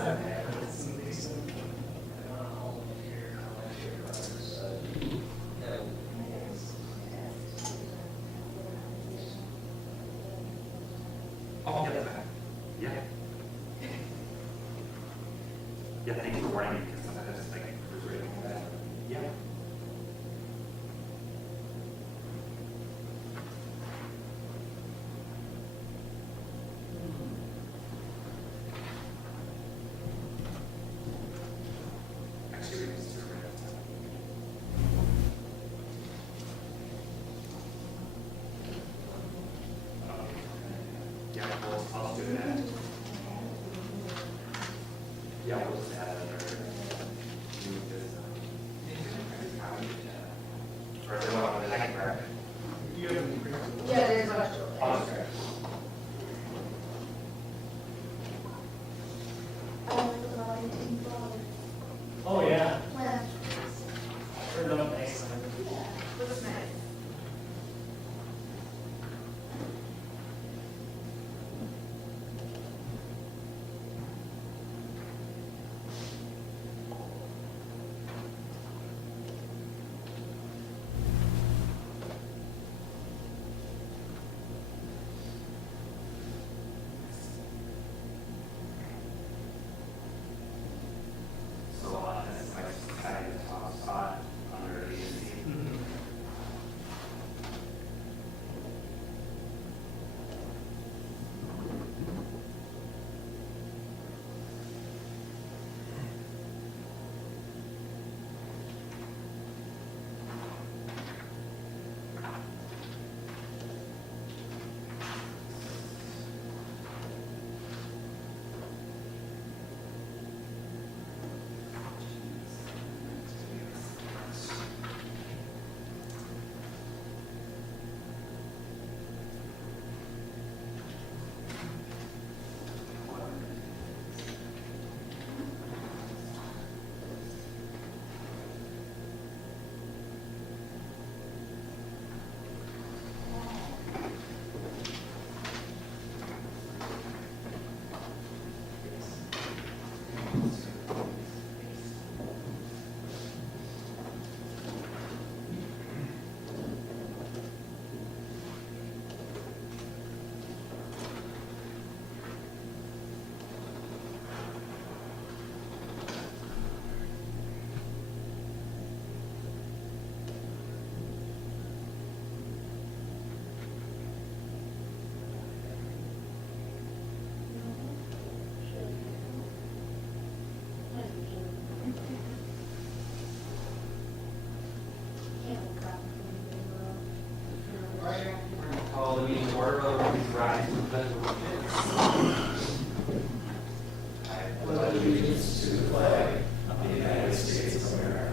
Oh, yeah. Yeah, thank you for warning me, because sometimes I just like, yeah. Actually, we can just do it right after. Yeah, I'll do that. Yeah, we'll just add another. Or is it one I can grab? Yeah, there's a I'll just grab it. Oh, yeah. When? Turned up nice. Looks nice. So, that's like kind of the top spot under the AC. Call the meeting to order, please rise to the pledge of allegiance. Pledge allegiance to the flag of the United States of America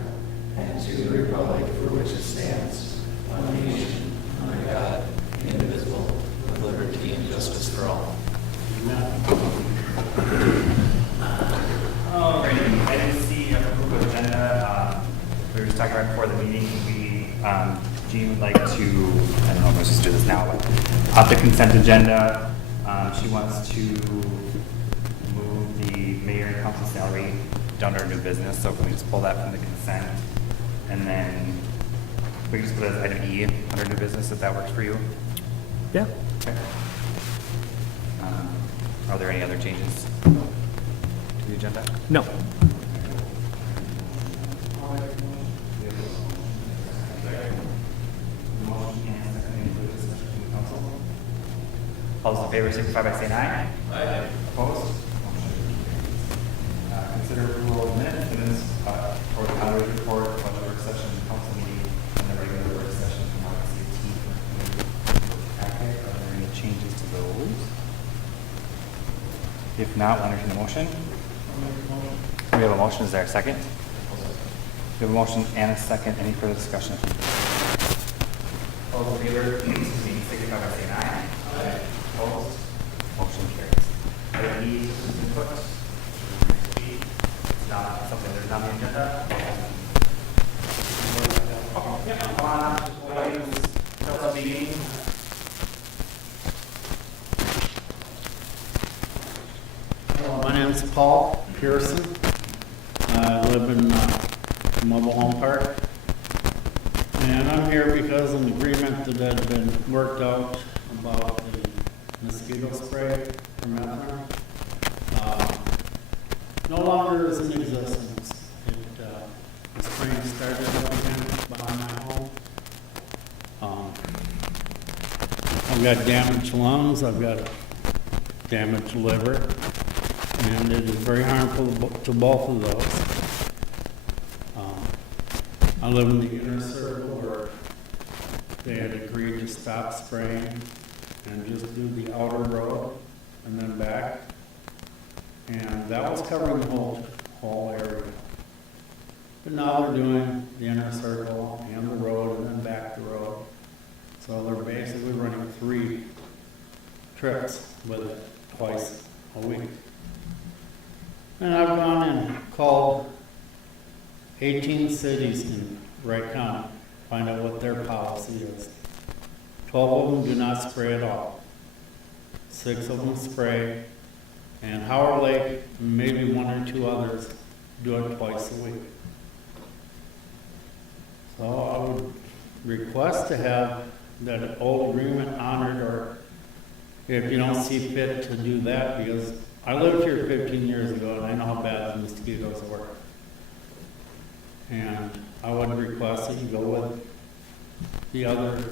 and to the republic for which it stands, one nation, under God, indivisible, with liberty and justice for all. All right, I didn't see a group agenda. We were just talking right before the meeting. Jean would like to, I don't know if let's just do this now, but off the consent agenda, she wants to move the mayor and council salary down to our new business. So can we just pull that from the consent? And then we can just put it as item E under new business if that works for you. Yeah. Okay. Are there any other changes to the agenda? No. All those in favor signify by saying aye. Aye. Opposed? Consider approval of minutes for the auditor's report, budget work session, council meeting, and the regular work session from August 18th. Packet. Are there any changes to those? If not, I'll entertain the motion. We have a motion. Is there a second? We have a motion and a second. Any further discussion? All those in favor, signify by saying aye. Aye. Opposed? Motion carries. Item E, input. It's not something that's on the agenda. Yeah, come on up, just wait, tell us the meeting. My name is Paul Pearson. I live in Mobile Home Park. And I'm here because of an agreement that had been worked out about the mosquito spray from Etna. No longer is in existence. The spraying started up again behind my home. I've got damaged lungs, I've got damaged liver, and it is very harmful to both of those. I live in the inner circle where they had agreed to stop spraying and just do the outer road and then back. And that was covering the whole area. But now they're doing the inner circle and the road and then back the road. So they're basically running 3 trips with it twice a week. And I've gone and called 18 cities in Wright County, find out what their policy is. 12 of them do not spray at all. 6 of them spray, and Howard Lake, maybe 1 or 2 others, do it twice a week. So I would request to have that old agreement honored, or if you don't see fit to do that, because I lived here 15 years ago and I know how bad the mosquitoes were. And I would request that you go with the other,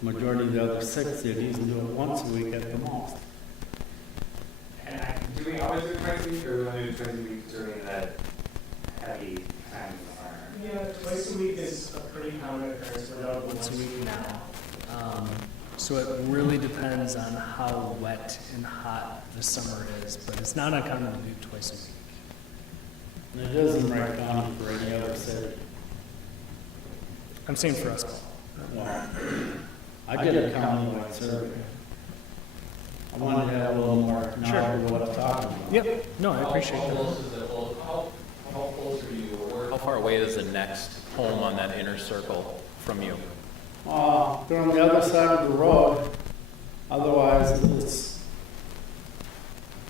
majority of the other 6 cities and do it once a week at the most. And do we always do twice a week, or do we want to do twice a week during the heavy times of summer? Yeah, twice a week is a pretty common occurrence without Once a week now. So it really depends on how wet and hot the summer is, but it's not uncommon to do twice a week. And it isn't Wright County for any other city. I'm saying for us. Well, I did a countywide survey. I wanted to have a little more knowledge of what I'm talking about. Yep, no, I appreciate How that. close is it, how close are you, or how far away is the next home on that inner circle from you? They're on the other side of the road, otherwise it's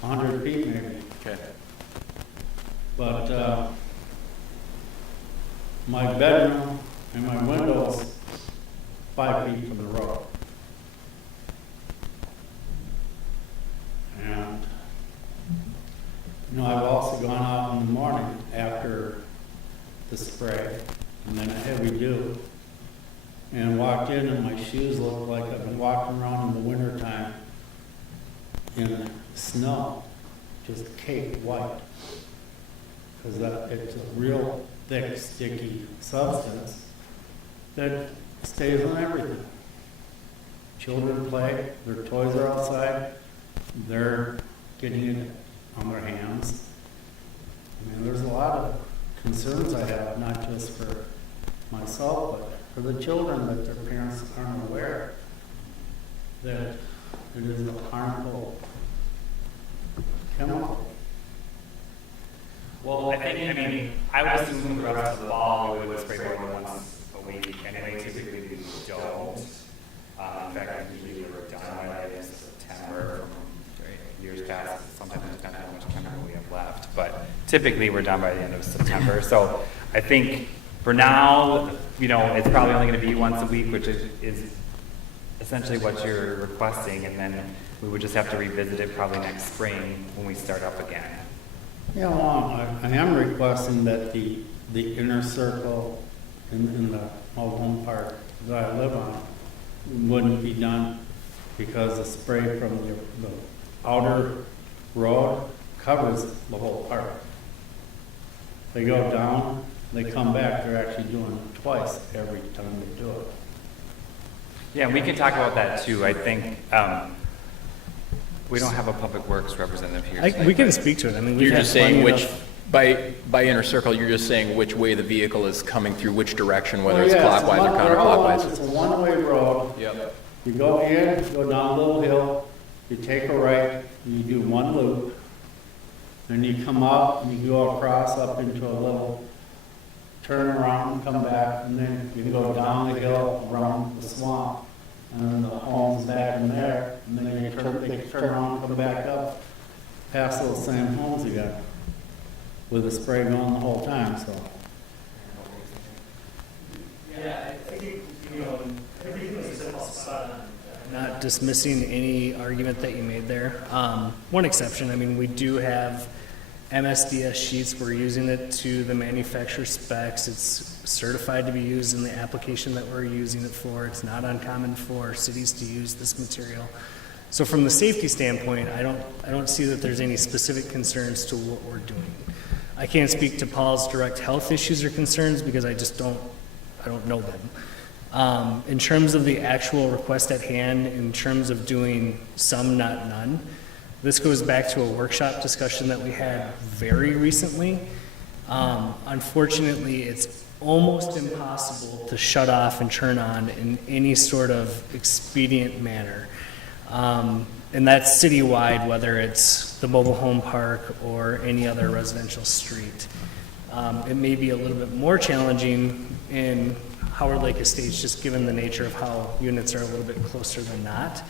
100 feet maybe. Okay. But my bedroom and my windows 5 feet from the road. And, I've also gone out in the morning after the spray and then a heavy dew and walked in and my shoes look like I've been walking around in the wintertime in snow, just caked white. Because it's a real thick, sticky substance that stays on everything. Children play, their toys are outside, they're getting it on their hands. I mean, there's a lot of concerns I have, not just for myself, but for the children, that their parents aren't aware that it is a harmful chemical. Well, I would assume for the rest of the fall, we would spray more than once a week, anyway, typically we don't. In fact, usually we're done by the end of September from years past, sometimes it depends on how much time we have left, but typically we're done by the end of September. So I think for now, it's probably only going to be once a week, which is essentially what you're requesting, and then we would just have to revisit it probably next spring when we start up again. Yeah, well, I am requesting that the inner circle in the mobile home park that I live on wouldn't be done, because the spray from the outer road covers the whole park. They go down, they come back, they're actually doing it twice every time they do it. Yeah, we can talk about that too. I think we don't have a public works representative here. We can speak to it. I mean, we've You're had just saying plenty which, of- by inner circle, you're just saying which way the vehicle is coming through, which direction, whether Well, it's yeah, clockwise or they're all counterclockwise. It's a one-way road. Yep. You go in, go down a little hill, you take a right, you do one loop, then you come up and you go across up into a little turn around, come back, and then you can go down the hill around the swamp, and then the home's back in there, and then they turn around and come back up. past those same homes again with the spray going the whole time, so. Yeah, I think, everything was spot on. Not dismissing any argument that you made there. One exception, I mean, we do have MSDS sheets. We're using it to the manufacturer specs. It's certified to be used in the application that we're using it for. It's not uncommon for cities to use this material. So from the safety standpoint, I don't see that there's any specific concerns to what we're doing. I can't speak to Paul's direct health issues or concerns because I don't know them. In terms of the actual request at hand, in terms of doing some, not none, this goes back to a workshop discussion that we had very recently. Unfortunately, it's almost impossible to shut off and turn on in any sort of expedient manner. And that's citywide, whether it's the mobile home park or any other residential street. It may be a little bit more challenging in Howard Lake Estates, just given the nature of how units are a little bit closer than not.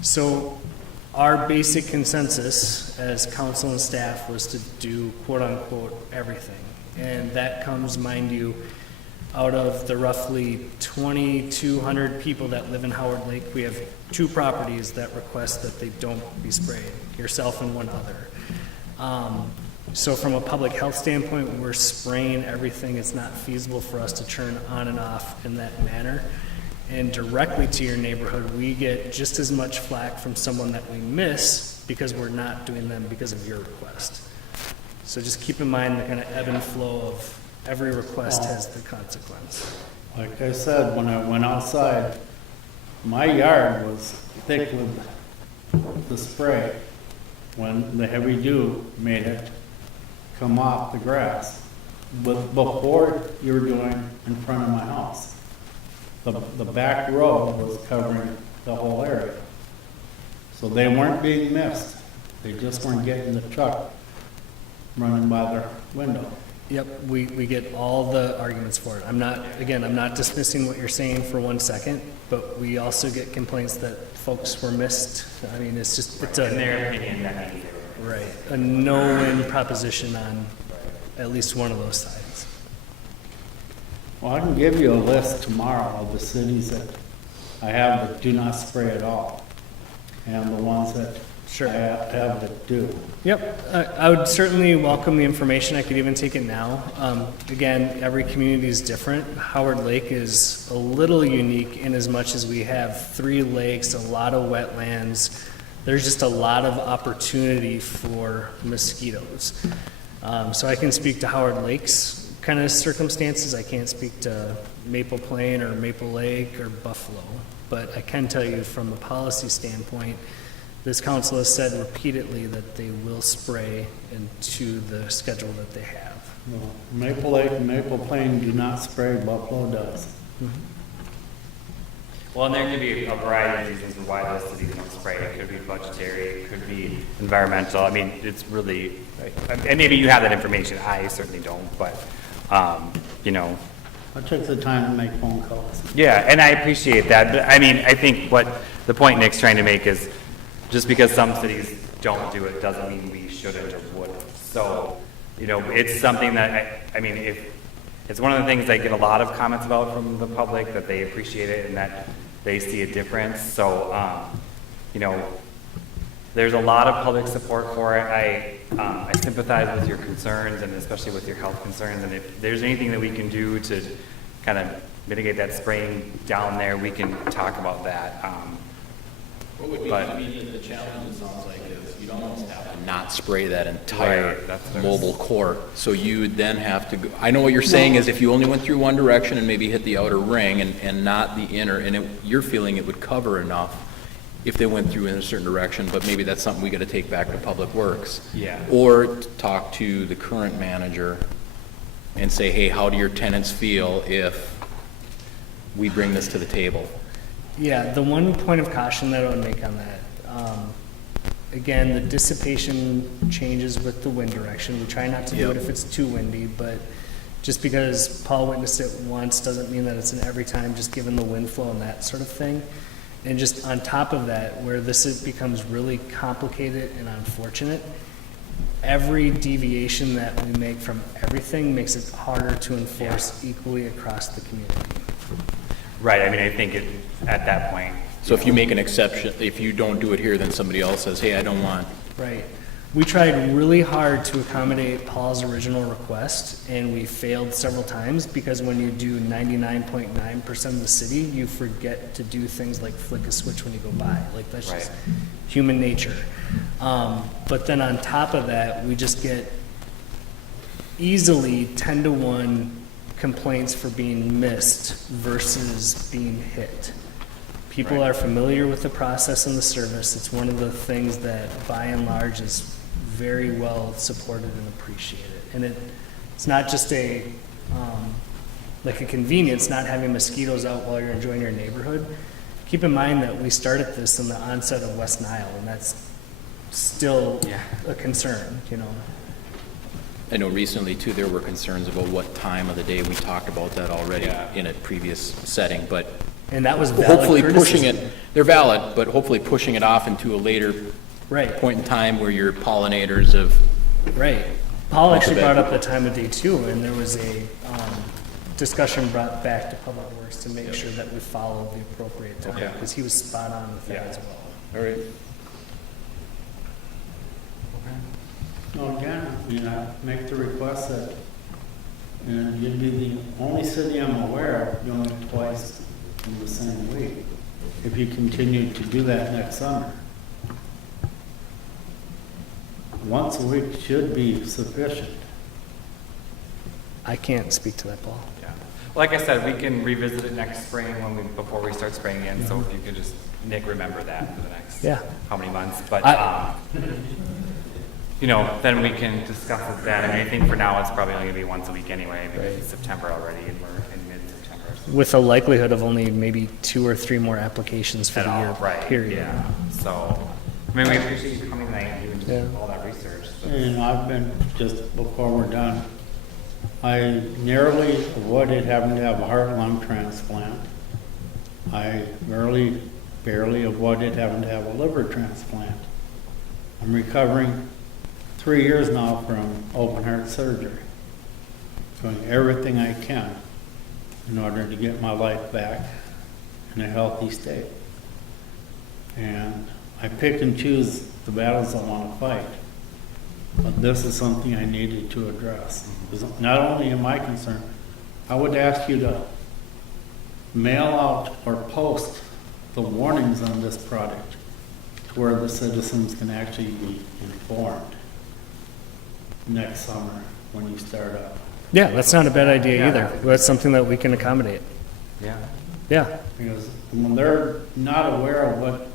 So our basic consensus as council and staff was to do quote unquote everything. And that comes, mind you, out of the roughly 2,200 people that live in Howard Lake, we have 2 properties that request that they don't be sprayed, yourself and one other. So from a public health standpoint, we're spraying everything. It's not feasible for us to turn on and off in that manner. And directly to your neighborhood, we get just as much flack from someone that we miss because we're not doing them because of your request. So just keep in mind the kind of ebb and flow of every request has the consequence. Like I said, when I went outside, my yard was thick with the spray when the heavy dew made it come off the grass. But before you were doing in front of my house, the back row was covering the whole area. So they weren't being missed. They just weren't getting the truck running by their window. Yep, we get all the arguments for it. I'm not dismissing what you're saying for 1 second, but we also get complaints that folks were missed. I mean, it's In their opinion, that means they were. right, a no-win proposition on at least one of those sides. Well, I can give you a list tomorrow of the cities that I have that do not spray at all, and the ones that Sure. I have that do. Yep, I would certainly welcome the information. I could even take it now. Again, every community is different. Howard Lake is a little unique in as much as we have 3 lakes, a lot of wetlands. There's just a lot of opportunity for mosquitoes. So I can speak to Howard Lake's kind of circumstances. I can't speak to Maple Plain or Maple Lake or Buffalo. But I can tell you from a policy standpoint, this council has said repeatedly that they will spray into the schedule that they have. No, Maple Lake and Maple Plain do not spray, Buffalo does. Well, and there could be a variety of reasons why those cities don't spray. It could be budgetary, it could be environmental. I mean, it's really, and maybe you have that information. I certainly don't, but, you know. I took the time to make phone calls. Yeah, and I appreciate that. But I mean, I think what the point Nick's trying to make is just because some cities don't do it doesn't mean we shouldn't or wouldn't. So, you know, it's something that, I mean, if it's one of the things I get a lot of comments about from the public, that they appreciate it and that they see a difference. So, you know, there's a lot of public support for it. I sympathize with your concerns and especially with your health concerns. And if there's anything that we can do to kind of mitigate that spraying down there, we can talk about that. What would be, But- I mean, the challenge, it sounds like, is you'd almost have to not spray that entire Right, that's what I was- mobile court. So you would then have to go, I know what you're saying is if you only went through one direction and maybe hit the outer ring and not the inner, and you're feeling it would cover enough if they went through in a certain direction, but maybe that's something we gotta take back to Public Works. Yeah. Or talk to the current manager and say, hey, how do your tenants feel if we bring this to the table? Yeah, the one point of caution that I would make on that, again, the dissipation changes with the wind direction. We try not to do it if it's too windy, but just because Paul witnessed it once doesn't mean that it's an every time, just given the wind flow and that sort of thing. And just on top of that, where this becomes really complicated and unfortunate, every deviation that we make from everything makes it harder to enforce equally across the community. Right, I mean, I think at that point. So if you make an exception, if you don't do it here, then somebody else says, hey, I don't want. Right. We tried really hard to accommodate Paul's original request, and we failed several times because when you do 99.9% of the city, you forget to do things like flick a switch when you go by. Like, that's just Right. human nature. But then on top of that, we just get easily 10-to-1 complaints for being missed versus being hit. People are familiar with the process and the service. It's one of the things that, by and large, is very well supported and appreciated. And it's not just like a convenience, not having mosquitoes out while you're enjoying your neighborhood. Keep in mind that we started this in the onset of West Nile, and that's still a concern, you know. I know recently too, there were concerns about what time of the day. We talked about that already in a previous setting, but And that was valid hopefully pushing criticism. it, they're valid, but hopefully pushing it off into a later Right, point in time where your pollinators have, right. Paul actually Alphabet. brought up the time of day too, and there was a discussion brought back to Public Works to make sure that we follow the appropriate time, Okay. because he was spot on with that Yeah. as well. all right. No, again, you know, make the request that, and you'd be the only city I'm aware of doing it twice in the same week. If you continue to do that next summer. Once a week should be sufficient. I can't speak to that, Paul. Yeah. Like I said, we can revisit it next spring before we start spraying in, so if you could just, Nick, remember that for the next, Yeah. how many months, but, I- you know, then we can discuss it then. I mean, I think for now, it's probably only gonna be once a week anyway, because Right. it's September already, and we're in mid-September. so- With a likelihood of only maybe 2 or 3 more applications for At the all, year, right, period. yeah, so, I mean, we appreciate you coming tonight and doing Yeah. just all that research. so- And I've been, just before we're done, I narrowly avoided having to have a heart-lung transplant. I barely avoided having to have a liver transplant. I'm recovering 3 years now from open heart surgery. Doing everything I can in order to get my life back in a healthy state. And I pick and choose the battles I want to fight. But this is something I needed to address. Because not only am I concerned, I would ask you to mail out or post the warnings on this product to where the citizens can actually be informed next summer when you start up. Yeah, that's not a bad idea Yeah. either. That's something that we can accommodate. Yeah. Yeah, Because when they're not aware of what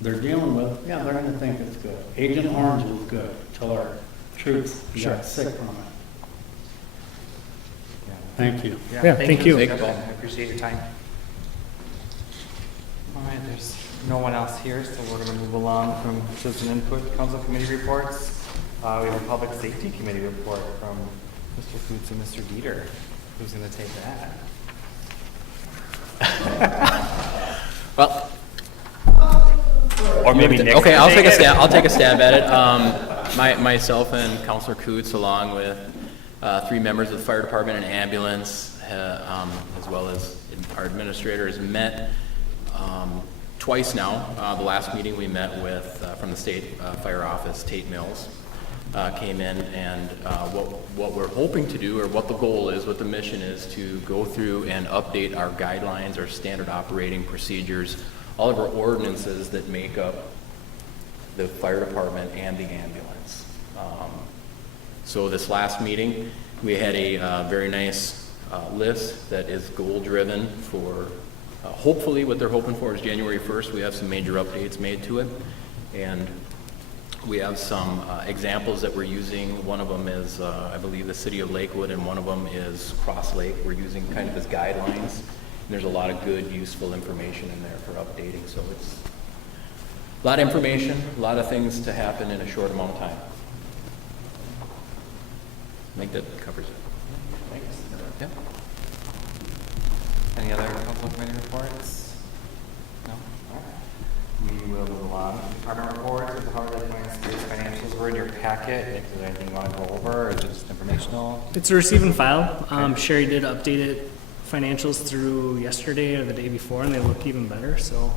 they're dealing with, yeah, they're gonna think it's good. Agent Orange was good until our troops Sure. got sick from it. Yeah. Thank you. Yeah, thank you. Thank you, Paul. I appreciate your time. All right, there's no one else here, so we're gonna move along from citizen input, council committee reports. We have a public safety committee report from Mr. Coots and Mr. Dieter. Who's gonna take that? Well, Or maybe Nick's okay, gonna I'll take a it. stab, I'll take a stab at it. Myself and Councilor Coots, along with 3 members of the fire department and ambulance, as well as our administrators, met twice now. The last meeting we met with, from the state fire office, Tate Mills, came in, and what we're hoping to do, or what the goal is, what the mission is, to go through and update our guidelines, our standard operating procedures, all of our ordinances that make up the fire department and the ambulance. So this last meeting, we had a very nice list that is goal-driven for, hopefully what they're hoping for is January 1st, we have some major updates made to it. And we have some examples that we're using. One of them is, I believe, the city of Lakewood, and one of them is Cross Lake. We're using kind of as guidelines. And there's a lot of good, useful information in there for updating. So it's a lot of information, a lot of things to happen in a short amount of time. I think that covers it. Thanks. Yeah. Any other council committee reports? No? All right. will move along. Department reports, the Howard Lake Mine Space financials were in your packet. If there's anything you want to go over, or is it just informational? It's a receive and file. Sherry did update it, financials through yesterday or the day before, and they look even better. So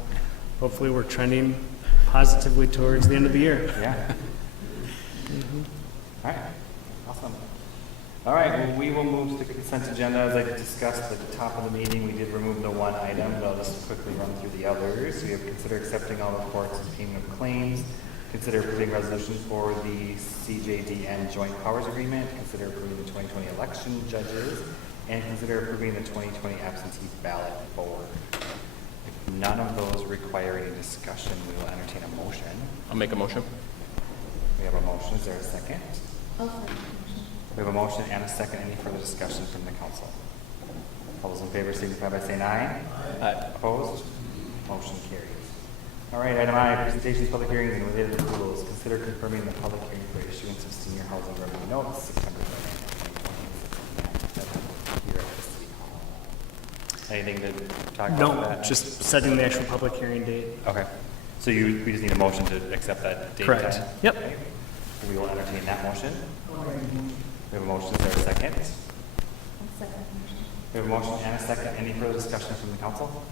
hopefully we're trending positively towards the end of the year. Yeah. All right, awesome. All right, well, we will move to the consent agenda. As I discussed at the top of the meeting, we did remove the one item, but I'll just quickly run through the others. We have consider accepting all reports and payment of claims, consider approving resolutions for the CJDN Joint Powers Agreement, consider approving the 2020 election judges, and consider approving the 2020 absentee ballot board. If none of those require any discussion, we will entertain a motion. I'll make a motion. We have a motion. Is there a second? We have a motion and a second. Any further discussion from the council? All those in favor signify by saying aye. Aye. Opposed? Motion carries. All right, item I, presentations, public hearings, and related approvals. Consider confirming the public hearing for issuance of senior housing revenue notes, September 2020. Here at the City Hall. Anything to talk about No, that? just setting the actual public hearing date. Okay. So we just need a motion to accept that date? Correct. time? Yep. Okay. We will entertain that motion. We have a motion. Is there a second? We have a motion and a second. Any further discussion from the council?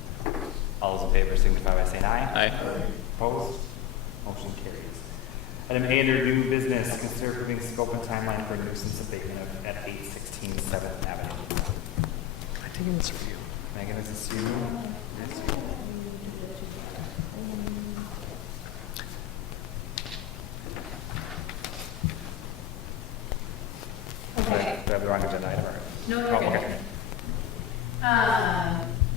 All those in favor signify by saying aye. Aye. Opposed? Motion carries. Item A under new business, consider approving scope and timeline for nuisance abatement at 816 7th Avenue. I think it's for you. Megan, is this you? Yes. Okay. Do I have the wrong agenda item? Or? No, you're good. Okay.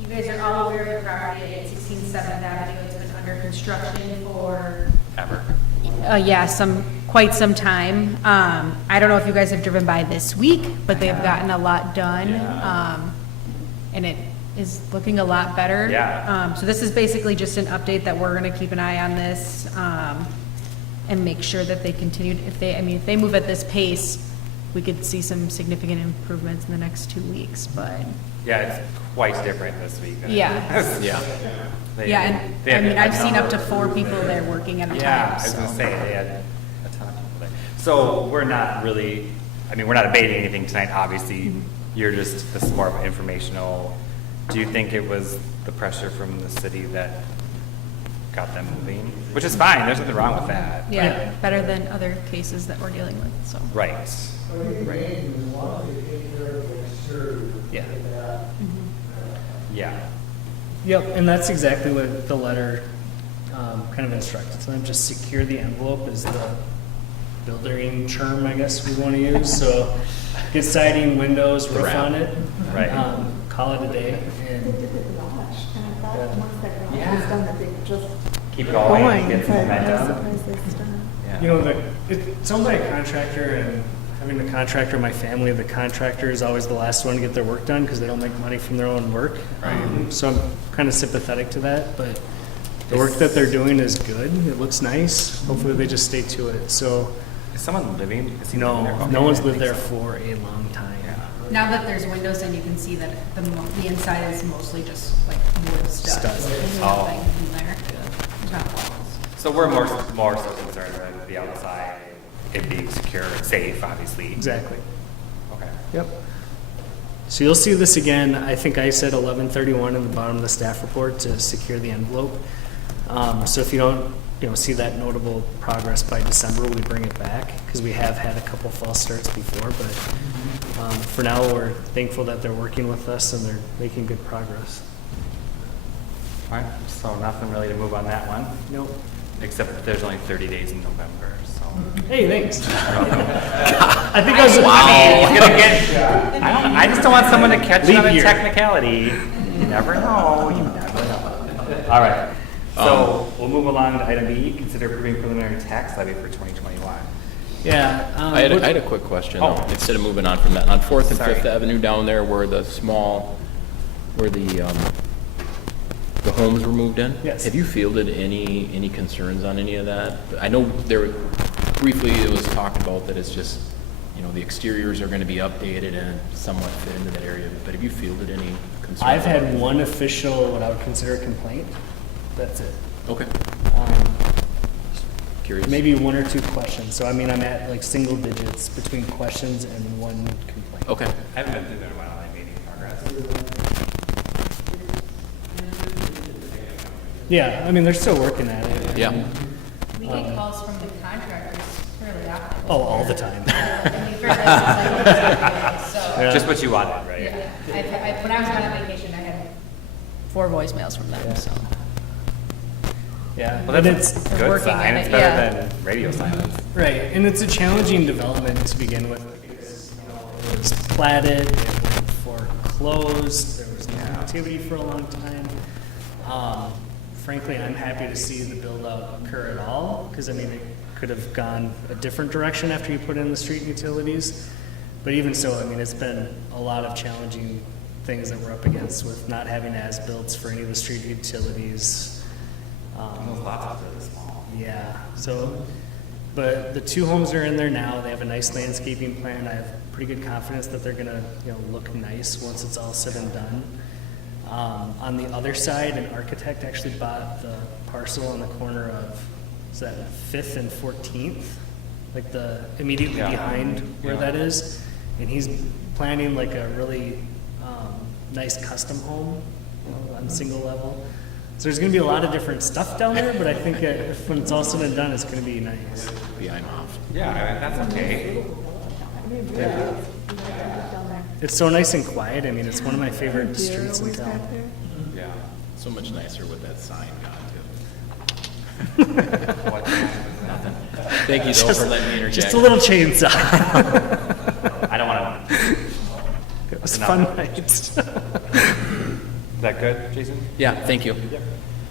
You guys are all aware of the property at 816 7th Avenue. It's been under construction for, Ever. quite some time. I don't know if you guys have driven by this week, but they've gotten a lot done. Yeah. And it is looking a lot better. Yeah. So this is basically just an update that we're gonna keep an eye on this, and make sure that they continue, if they move at this pace, we could see some significant improvements in the next 2 weeks, but, Yeah, it's quite different this week. than it yeah. was. Yeah. They- Yeah, they had and a I've seen up to number- 4 people there working at a Yeah, time, I was gonna so. say, they had a ton of people there. So we're not really, we're not abating anything tonight, obviously. You're just, this is more of an informational. Do you think it was the pressure from the city that got them moving? Which is fine, there's nothing wrong with that. Yeah, better than other cases that we're dealing with, so. Right. Yeah. Yeah. Yep, and that's exactly what the letter kind of instructed them. Just secure the envelope is the building term, I guess we want to use. So get siding, windows, roof on it. Right. Call it a day. And Keep going, get some momentum. you know, it's owned by a contractor, and having the contractor, my family, the contractor is always the last one to get their work done because they don't make money from their own work. So I'm kind of sympathetic to that, but the work that they're doing is good. It looks nice. Hopefully they just stay to it. So Is someone living? Is he living there? no, Okay, no one's I lived think there so. for a long time. Now that there's windows in, you can see that the inside is mostly just like wood stuff. Studs. There's Oh. nothing in there. There's not walls. So we're more so concerned with the outside, it being secure and safe, obviously. Exactly. Okay. Yep. So you'll see this again, I think I said 11/31 in the bottom of the staff report to secure the envelope. So if you don't, see that notable progress by December, we bring it back because we have had a couple false starts before, but for now, we're thankful that they're working with us and they're making good progress. All right, so nothing really to move on that one, Nope. except that there's only 30 days in November, so. Hey, thanks. I think I was. It's gonna get, I just don't want someone to catch Leap on a year. technicality. You never know, you never know. All right, so we'll move along to item B, consider approving preliminary tax levy for 2021. Yeah. I had a quick question, Oh. though, instead of moving on from that. On 4th and Sorry. 5th Avenue down there where the homes were moved in? Yes. Have you fielded any concerns on any of that? I know briefly it was talked about that it's just, the exteriors are gonna be updated and somewhat fit into that area, but have you fielded any concerns? I've had one official, what I would consider a complaint. That's it. Okay. Curious. Maybe one or two questions. So I mean, I'm at like single digits between questions and one complaint. Okay. I haven't been through that in a while, I made any progress. Yeah, I mean, they're still working at it. Yeah. We get calls from the contractors fairly often. Oh, all the time. And we've heard that since I was Just what you wanted, right? yeah. When I was on vacation, I had 4 voicemails from them, so. Yeah, Well, and that's it's, a good working sign. at It's it, better yeah. than radio silence. right, and it's a challenging development to begin with. Because, you know, it was platted, it went foreclosed, there was no activity for a long time. Frankly, I'm happy to see the build-out occur at all, because I mean, it could have gone a different direction after you put in the street utilities. But even so, I mean, it's been a lot of challenging things that we're up against with not having as-builts for any of the street utilities. Those lots are really small. Yeah, so, but the 2 homes are in there now, they have a nice landscaping plan, I have pretty good confidence that they're gonna, you know, look nice once it's all said and done. On the other side, an architect actually bought the parcel on the corner of, is that 5th and 14th? Like the, immediately Yeah. behind where Yeah. that is, and he's planning like a really, nice custom home, you know, on single level. So there's gonna be a lot of different stuff down there, but I think when it's all said and done, it's gonna be nice. Behind off. Yeah, I mean, that's okay. It's so nice and quiet. I mean, it's one of my favorite streets in town. Yeah. So much nicer with that sign gone too. What? Nothing. Thank you though for letting me interject. Just a little chainsaw. I don't want to. It was fun night. Is that good, Jason? Yeah, thank you.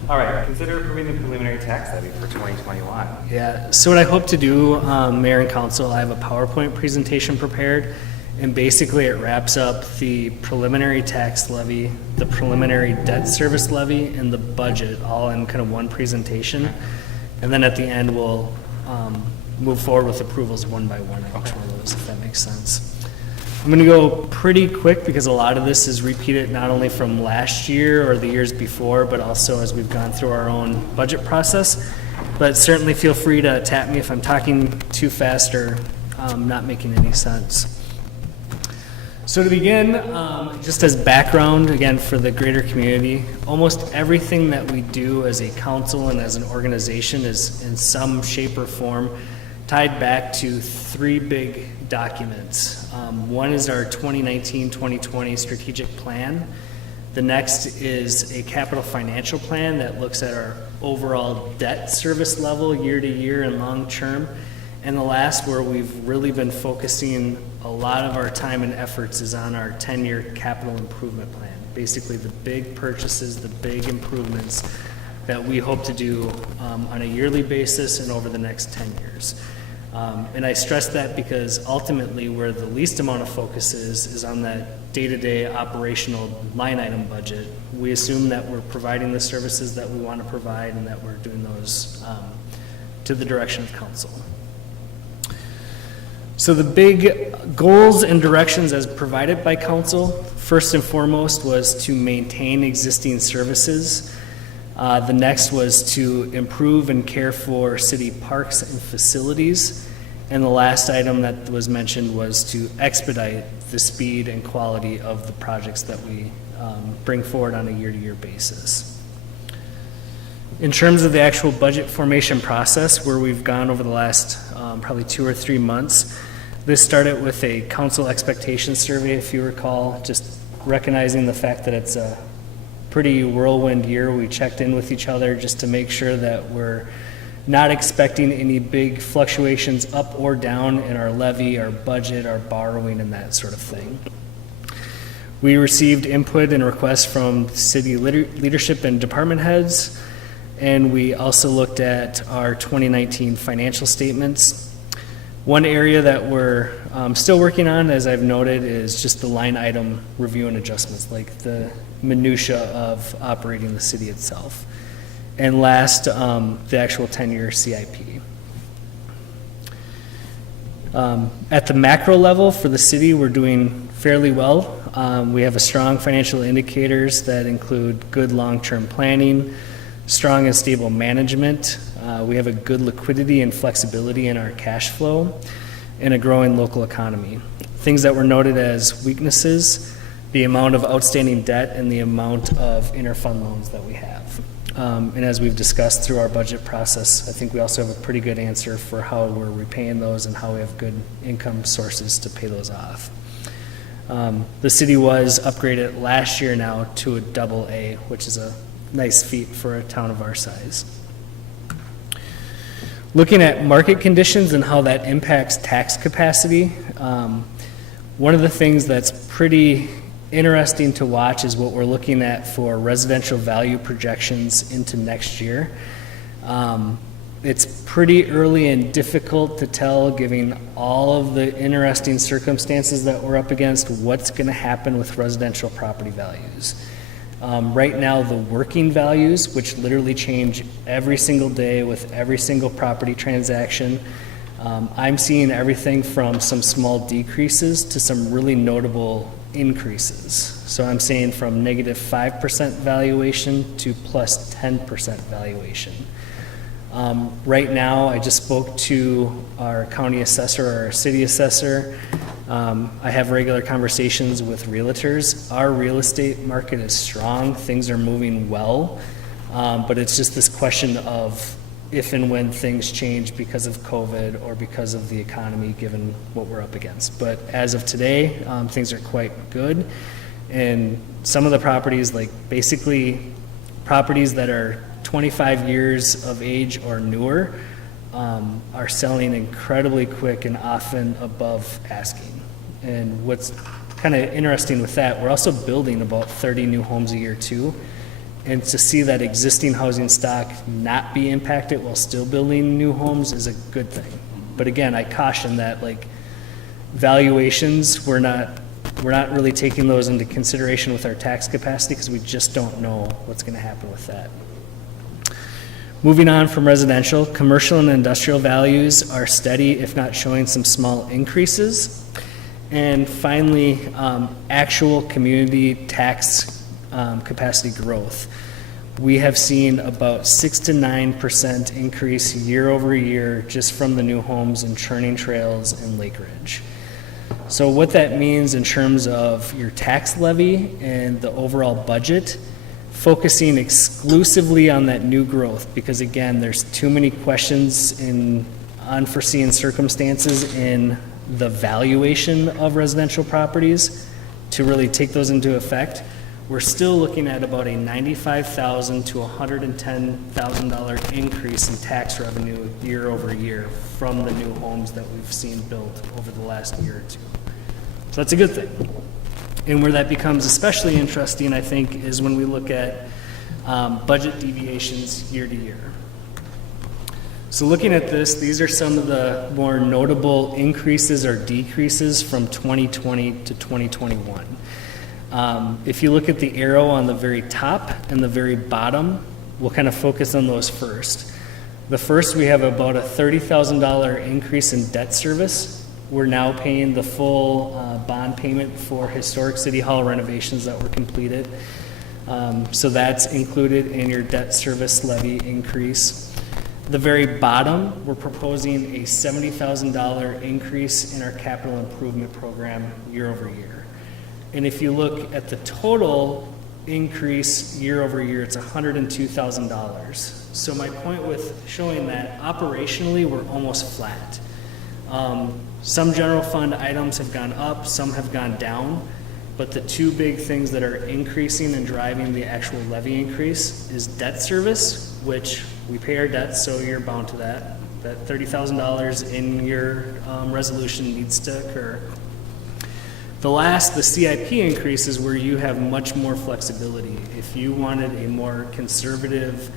All right, consider approving the preliminary tax levy for 2021. Yeah, so what I hope to do, Mayor and Council, I have a PowerPoint presentation prepared, and basically it wraps up the preliminary tax levy, the preliminary debt service levy, and the budget, all in kind of one presentation. And then at the end, we'll move forward with approvals one by one on each one of those, if that makes sense. I'm going to go pretty quick because a lot of this is repeated not only from last year or the years before, but also as we've gone through our own budget process. But certainly feel free to tap me if I'm talking too fast or not making any sense. So to begin, just as background, again, for the greater community, almost everything that we do as a council and as an organization is in some shape or form tied back to 3 big documents. One is our 2019-2020 strategic plan. The next is a capital financial plan that looks at our overall debt service level year to year and long term. And the last, where we've really been focusing a lot of our time and efforts, is on our 10-year capital improvement plan. Basically the big purchases, the big improvements that we hope to do on a yearly basis and over the next 10 years. And I stress that because ultimately where the least amount of focus is on that day-to-day operational line item budget. We assume that we're providing the services that we want to provide and that we're doing those to the direction of council. So the big goals and directions as provided by council, first and foremost, was to maintain existing services. The next was to improve and care for city parks and facilities. And the last item that was mentioned was to expedite the speed and quality of the projects that we bring forward on a year-to-year basis. In terms of the actual budget formation process, where we've gone over the last probably 2 or 3 months, this started with a council expectation survey, if you recall, just recognizing the fact that it's a pretty whirlwind year. We checked in with each other just to make sure that we're not expecting any big fluctuations up or down in our levy, our budget, our borrowing, and that sort of thing. We received input and requests from city leadership and department heads, and we also looked at our 2019 financial statements. One area that we're still working on, as I've noted, is just the line item review and adjustments, like the minutia of operating the city itself. And last, the actual 10-year CIP. At the macro level for the city, we're doing fairly well. We have a strong financial indicators that include good long-term planning, strong and stable management. We have a good liquidity and flexibility in our cash flow, and a growing local economy. Things that were noted as weaknesses: the amount of outstanding debt and the amount of interfund loans that we have. And as we've discussed through our budget process, I think we also have a pretty good answer for how we're repaying those and how we have good income sources to pay those off. The city was upgraded last year now to a AA, which is a nice feat for a town of our size. Looking at market conditions and how that impacts tax capacity, one of the things that's pretty interesting to watch is what we're looking at for residential value projections into next year. It's pretty early and difficult to tell, given all of the interesting circumstances that we're up against, what's going to happen with residential property values. Right now, the working values, which literally change every single day with every single property transaction, I'm seeing everything from some small decreases to some really notable increases. So I'm saying from negative 5% valuation to plus 10% valuation. Right now, I just spoke to our county assessor or our city assessor. I have regular conversations with realtors. Our real estate market is strong. Things are moving well. But it's just this question of if and when things change because of COVID or because of the economy, given what we're up against. But as of today, things are quite good. And some of the properties, like basically properties that are 25 years of age or newer, are selling incredibly quick and often above asking. And what's kind of interesting with that, we're also building about 30 new homes a year too. And to see that existing housing stock not be impacted while still building new homes is a good thing. But again, I caution that like valuations, we're not really taking those into consideration with our tax capacity because we just don't know what's going to happen with that. Moving on from residential, commercial and industrial values are steady, if not showing some small increases. And finally, actual community tax capacity growth. We have seen about 6 to 9% increase year over year just from the new homes in Churning Trails and Lake Ridge. So what that means in terms of your tax levy and the overall budget, focusing exclusively on that new growth, because again, there's too many questions in unforeseen circumstances in the valuation of residential properties to really take those into effect. We're still looking at about a $95,000 to $110,000 increase in tax revenue year over year from the new homes that we've seen built over the last year or two. So that's a good thing. And where that becomes especially interesting, I think, is when we look at budget deviations year to year. So looking at this, these are some of the more notable increases or decreases from 2020 to 2021. If you look at the arrow on the very top and the very bottom, we'll kind of focus on those first. The first, we have about a $30,000 increase in debt service. We're now paying the full bond payment for historic City Hall renovations that were completed. So that's included in your debt service levy increase. The very bottom, we're proposing a $70,000 increase in our capital improvement program year over year. And if you look at the total increase year over year, it's $102,000. So my point with showing that operationally, we're almost flat. Some general fund items have gone up, some have gone down, but the two big things that are increasing and driving the actual levy increase is debt service, which we pay our debts, so you're bound to that. That $30,000 in your resolution needs to occur. The CIP increase is where you have much more flexibility. If you wanted a more conservative,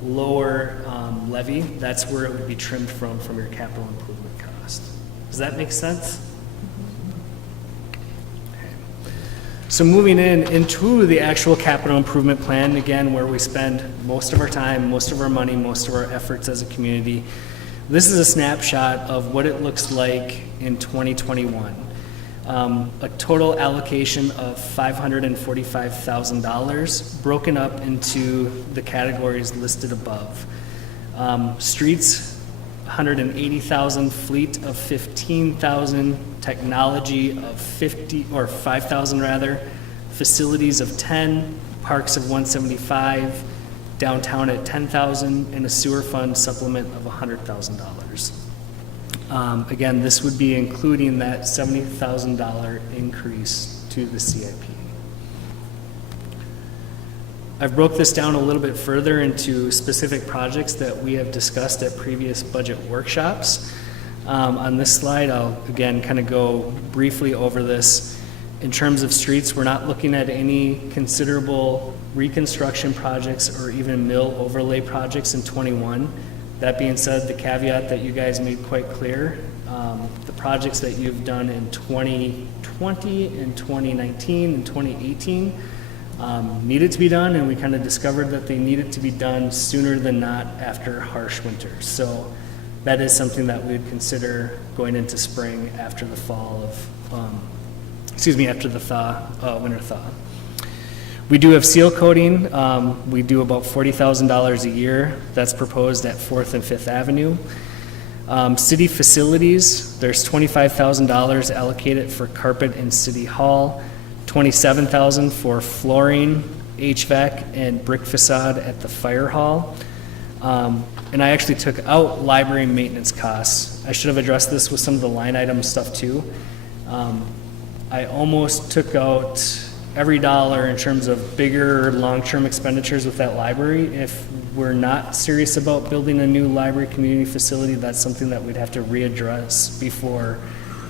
lower levy, that's where it would be trimmed from your capital improvement cost. Does that make sense? Okay. So moving into the actual capital improvement plan, again, where we spend most of our time, most of our money, most of our efforts as a community. This is a snapshot of what it looks like in 2021. A total allocation of $545,000, broken up into the categories listed above. Streets, 180,000, fleet of 15,000, technology of 5,000 rather, facilities of 10, parks of 175, downtown at 10,000, and a sewer fund supplement of $100,000. Again, this would be including that $70,000 increase to the CIP. I've broke this down a little bit further into specific projects that we have discussed at previous budget workshops. On this slide, I'll again kind of go briefly over this. In terms of streets, we're not looking at any considerable reconstruction projects or even mill overlay projects in '21. That being said, the caveat that you guys made quite clear, the projects that you've done in 2020 and 2019 and 2018 needed to be done, and we kind of discovered that they needed to be done sooner than not after harsh winters. So that is something that we would consider going into spring after the fall of, after the winter thaw. We do have seal coating. We do about $40,000 a year. That's proposed at 4th and 5th Avenue. City facilities, there's $25,000 allocated for carpet in City Hall, $27,000 for flooring, HVAC, and brick facade at the fire hall. And I actually took out library maintenance costs. I should have addressed this with some of the line item stuff too. I almost took out every dollar in terms of bigger long-term expenditures with that library. If we're not serious about building a new library community facility, that's something that we'd have to readdress before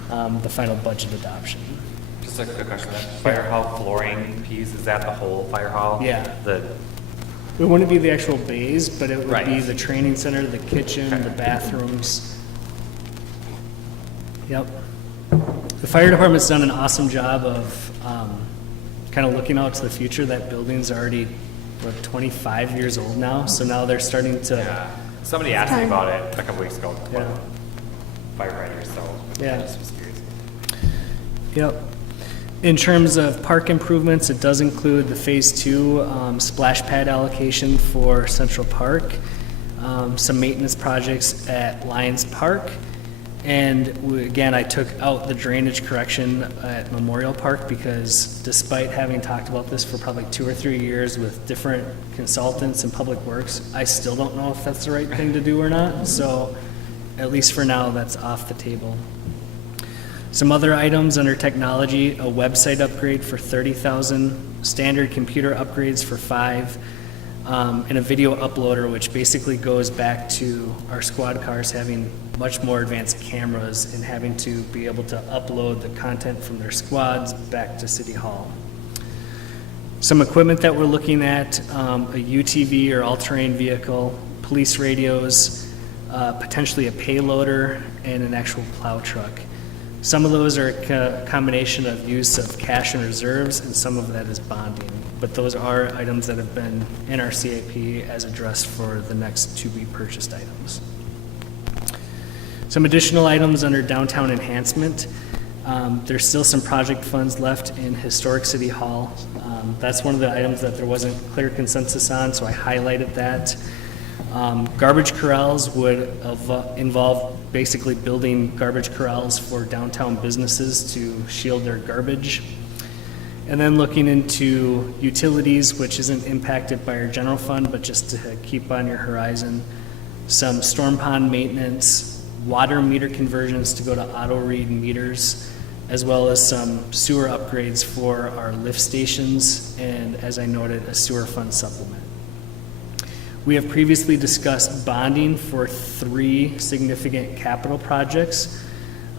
the final budget adoption. Just a quick question, that fire hall flooring piece, is that the whole fire hall? Yeah. The, It wouldn't be the actual bays, but it would Right. be the training center, the kitchen, the bathrooms. Yep. The fire department's done an awesome job of kind of looking out to the future. That building's already, 25 years old now, so now they're starting to, yeah, somebody asked me about it a couple weeks ago, Yeah. firefighters, so. Yeah. I just was curious. yep. In terms of park improvements, it does include the Phase 2 splash pad allocation for Central Park, some maintenance projects at Lions Park, and again, I took out the drainage correction at Memorial Park because despite having talked about this for probably 2 or 3 years with different consultants and public works, I still don't know if that's the right thing to do or not, so at least for now, that's off the table. Some other items under technology, a website upgrade for $30,000, standard computer upgrades for $5,000, and a video uploader, which basically goes back to our squad cars having much more advanced cameras and having to be able to upload the content from their squads back to City Hall. Some equipment that we're looking at, a UTV or all-terrain vehicle, police radios, potentially a payloader, and an actual plow truck. Some of those are a combination of use of cash and reserves, and some of that is bonding. But those are items that have been in our CIP as addressed for the next to-be purchased items. Some additional items under downtown enhancement. There's still some project funds left in Historic City Hall. That's one of the items that there wasn't clear consensus on, so I highlighted that. Garbage corrals would involve basically building garbage corrals for downtown businesses to shield their garbage. And then looking into utilities, which isn't impacted by our general fund, but just to keep on your horizon. Some storm pond maintenance, water meter conversions to go to auto read meters, as well as some sewer upgrades for our lift stations, and as I noted, a sewer fund supplement. We have previously discussed bonding for 3 significant capital projects.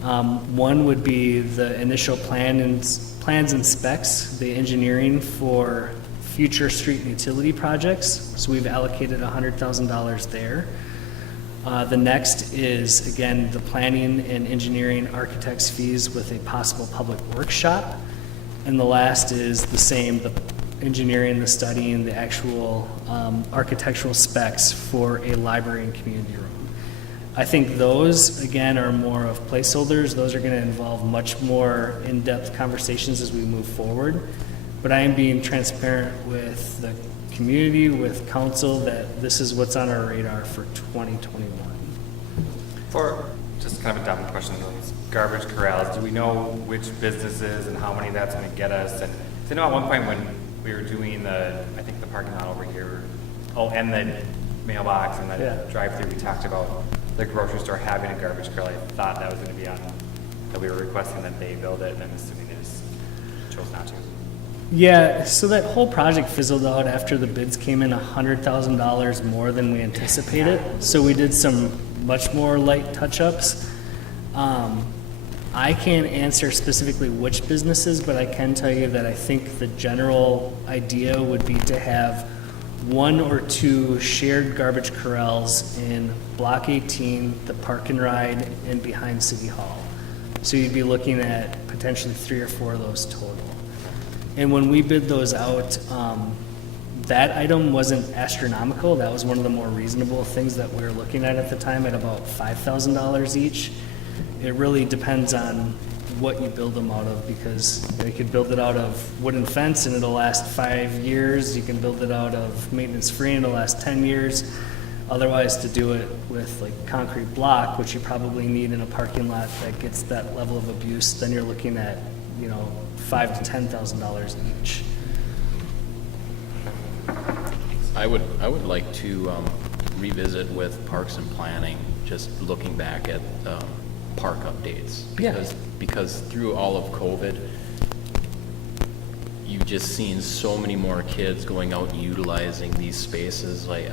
One would be the initial plans and specs, the engineering for future street and utility projects. So we've allocated $100,000 there. The next is, again, the planning and engineering architect's fees with a possible public workshop. And the last is the same, the engineering, the studying, the actual architectural specs for a library and community room. I think those, again, are more of placeholders. Those are going to involve much more in-depth conversations as we move forward. But I am being transparent with the community, with council, that this is what's on our radar for 2021. For, just kind of a dumb question, those garbage corrals, do we know which businesses and how many that's gonna get us? And, 'cause I know at one point when we were doing the, I think the parking lot over here, oh, and the mailbox and the Yeah. drive-through, we talked about the grocery store having a garbage corral. I thought that was gonna be on, that we were requesting that they build it, and I'm assuming they just chose not to. Yeah, so that whole project fizzled out after the bids came in $100,000 more than we anticipated. So we did some much more light touch-ups. I can't answer specifically which businesses, but I can tell you that I think the general idea would be to have 1 or 2 shared garbage corrals in Block 18, the Park and Ride, and behind City Hall. So you'd be looking at potentially 3 or 4 of those total. And when we bid those out, that item wasn't astronomical. That was one of the more reasonable things that we were looking at the time, at about $5,000 each. It really depends on what you build them out of, because you could build it out of wooden fence and it'll last 5 years. You can build it out of maintenance free and it'll last 10 years. Otherwise, to do it with like concrete block, which you probably need in a parking lot that gets that level of abuse, then you're looking at, $5,000 to $10,000 each. I would like to revisit with Parks and Planning, just looking back at park updates. Yeah. Because through all of COVID, you've just seen so many more kids going out and utilizing these spaces, like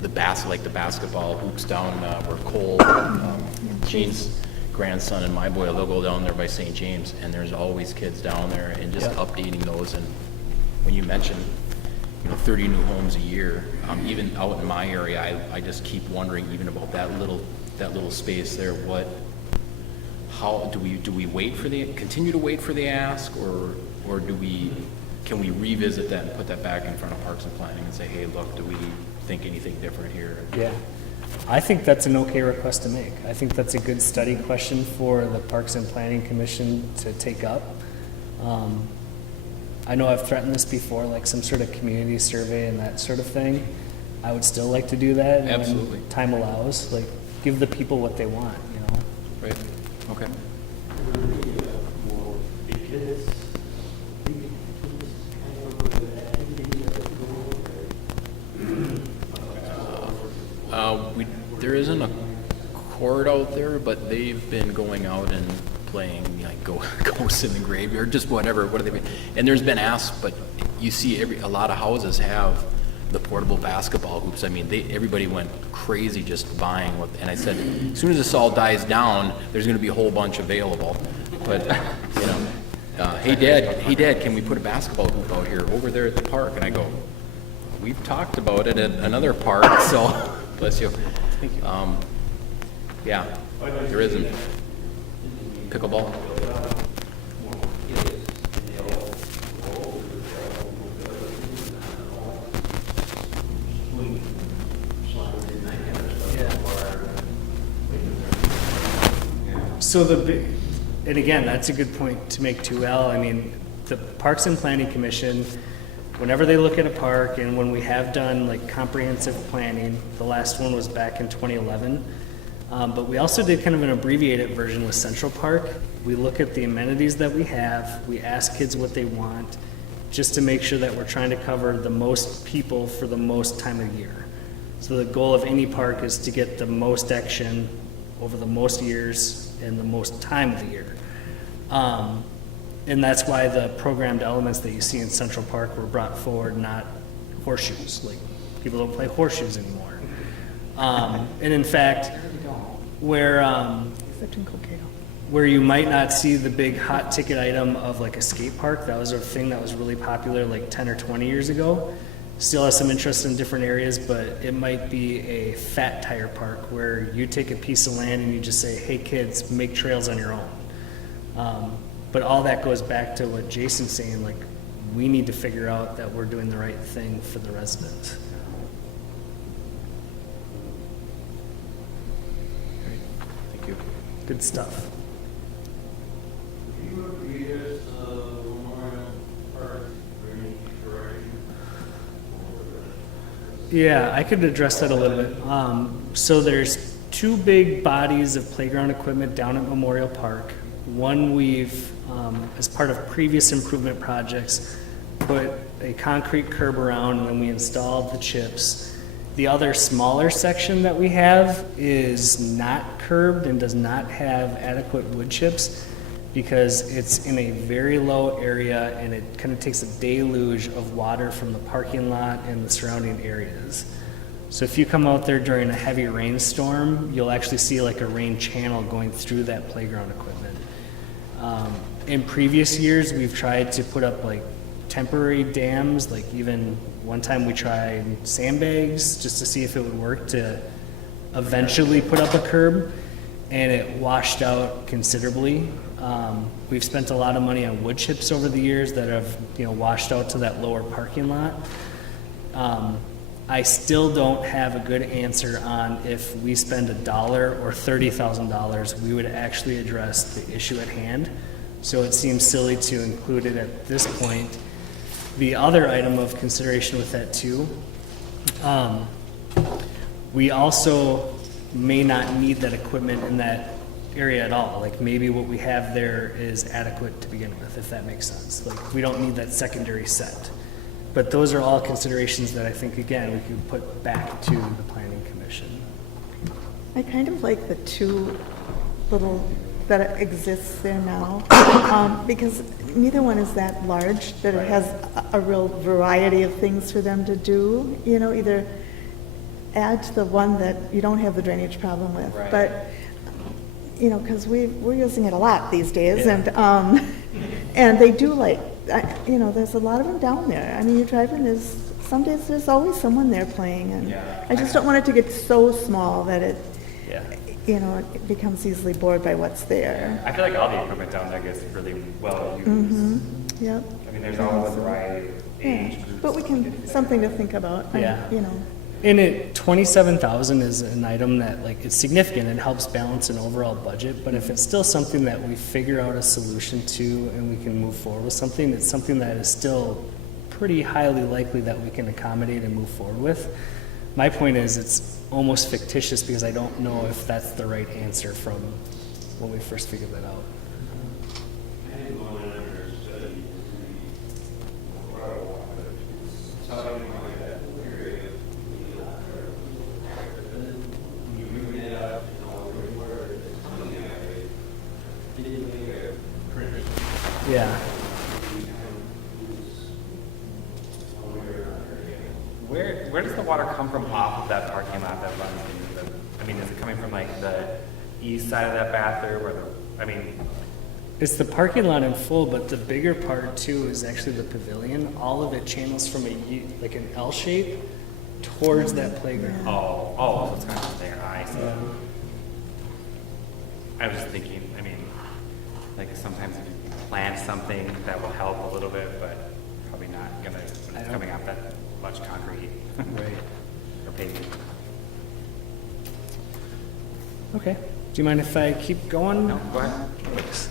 the basketball hoops down where Cole, Gene's grandson and my boy, they'll go down there by St. James, and there's always kids down there, and just Yep. updating those. And when you mentioned 30 new homes a year, even out in my area, I just keep wondering even about that little space there. How do we continue to wait for the ask, or can we revisit that and put that back in front of Parks and Planning and say, hey, look, do we think anything different here? Yeah. I think that's an okay request to make. I think that's a good study question for the Parks and Planning Commission to take up. I know I've threatened this before, like some sort of community survey and that sort of thing. I would still like to do that. when Absolutely. Time allows, like, give the people what they want, Right, okay. There isn't a court out there, but they've been going out and playing like Ghosts in the Graveyard, just whatever. What are they? And there's been asks, but you see a lot of houses have the portable basketball hoops. I mean, everybody went crazy just buying what. And I said, as soon as this all dies down, there's going to be a whole bunch available. But hey Dad, can we put a basketball hoop out here over there at the park? And I go, we've talked about it at another park, so bless you. Thank you. Yeah, there isn't. Pickleball? So and again, that's a good point to make too, Al. I mean, the Parks and Planning Commission, whenever they look at a park, and when we have done like comprehensive planning, the last one was back in 2011, but we also did kind of an abbreviated version with Central Park. We look at the amenities that we have, we ask kids what they want, just to make sure that we're trying to cover the most people for the most time of year. So the goal of any park is to get the most action over the most years and the most time of the year. And that's why the programmed elements that you see in Central Park were brought forward, not horseshoes. Like, people don't play horseshoes anymore. And in fact, where you might not see the big hot ticket item of like a skate park, that was a thing that was really popular like 10 or 20 years ago. Still has some interest in different areas, but it might be a fat tire park where you take a piece of land and you just say, hey kids, make trails on your own. But all that goes back to what Jason's saying, like, we need to figure out that we're doing the right thing for the residents. Good stuff. Yeah, I could address that a little bit. So there's two big bodies of playground equipment down at Memorial Park. One we've, as part of previous improvement projects, put a concrete curb around when we installed the chips. The other smaller section that we have is not curbed and does not have adequate wood chips because it's in a very low area and it kind of takes a deluge of water from the parking lot and the surrounding areas. So if you come out there during a heavy rainstorm, you'll actually see like a rain channel going through that playground equipment. In previous years, we've tried to put up like temporary dams, like even one time we tried sandbags just to see if it would work to eventually put up a curb, and it washed out considerably. We've spent a lot of money on wood chips over the years that have, washed out to that lower parking lot. I still don't have a good answer on if we spend $1 or $30,000, we would actually address the issue at hand. So it seems silly to include it at this point. The other item of consideration with that too, we also may not need that equipment in that area at all. Like maybe what we have there is adequate to begin with, if that makes sense. Like we don't need that secondary set. But those are all considerations that I think, again, we can put back to the Planning Commission. I kind of like the two little that exists there now, because neither one is that large, that it has a real variety of things for them to do, either add to the one that you don't have the drainage problem with, Right. but, because we're using it a lot these days, Yeah. and they do there's a lot of them down there. I mean, you're driving, some days there's always someone there playing, and Yeah. I just don't want it to get so small that it, Yeah. it becomes easily bored by what's there. I feel like all the equipment down there gets really well used. Mm-hmm. Yep. I mean, there's always a variety of Yeah, age groups. but we can, something to think about. Yeah. And, And 27,000 is an item that it's significant and helps balance an overall budget, but if it's still something that we figure out a solution to and we can move forward with something, it's something that is still pretty highly likely that we can accommodate and move forward with. My point is it's almost fictitious because I don't know if that's the right answer from when we first figured that out. Yeah. Where does the water come from off of that parking lot that runs into the, is it coming from like the east side of that bathroom or It's the parking lot in full, but the bigger part too is actually the pavilion. All of it channels from like an L shape towards that playground. so it's kind of there, I see. Yeah. I was just thinking, like sometimes if you plant something that will help a little bit, but probably not when it's coming off that much concrete Right. or pavement. Okay. Do you mind if I keep going? No, go ahead. Thanks.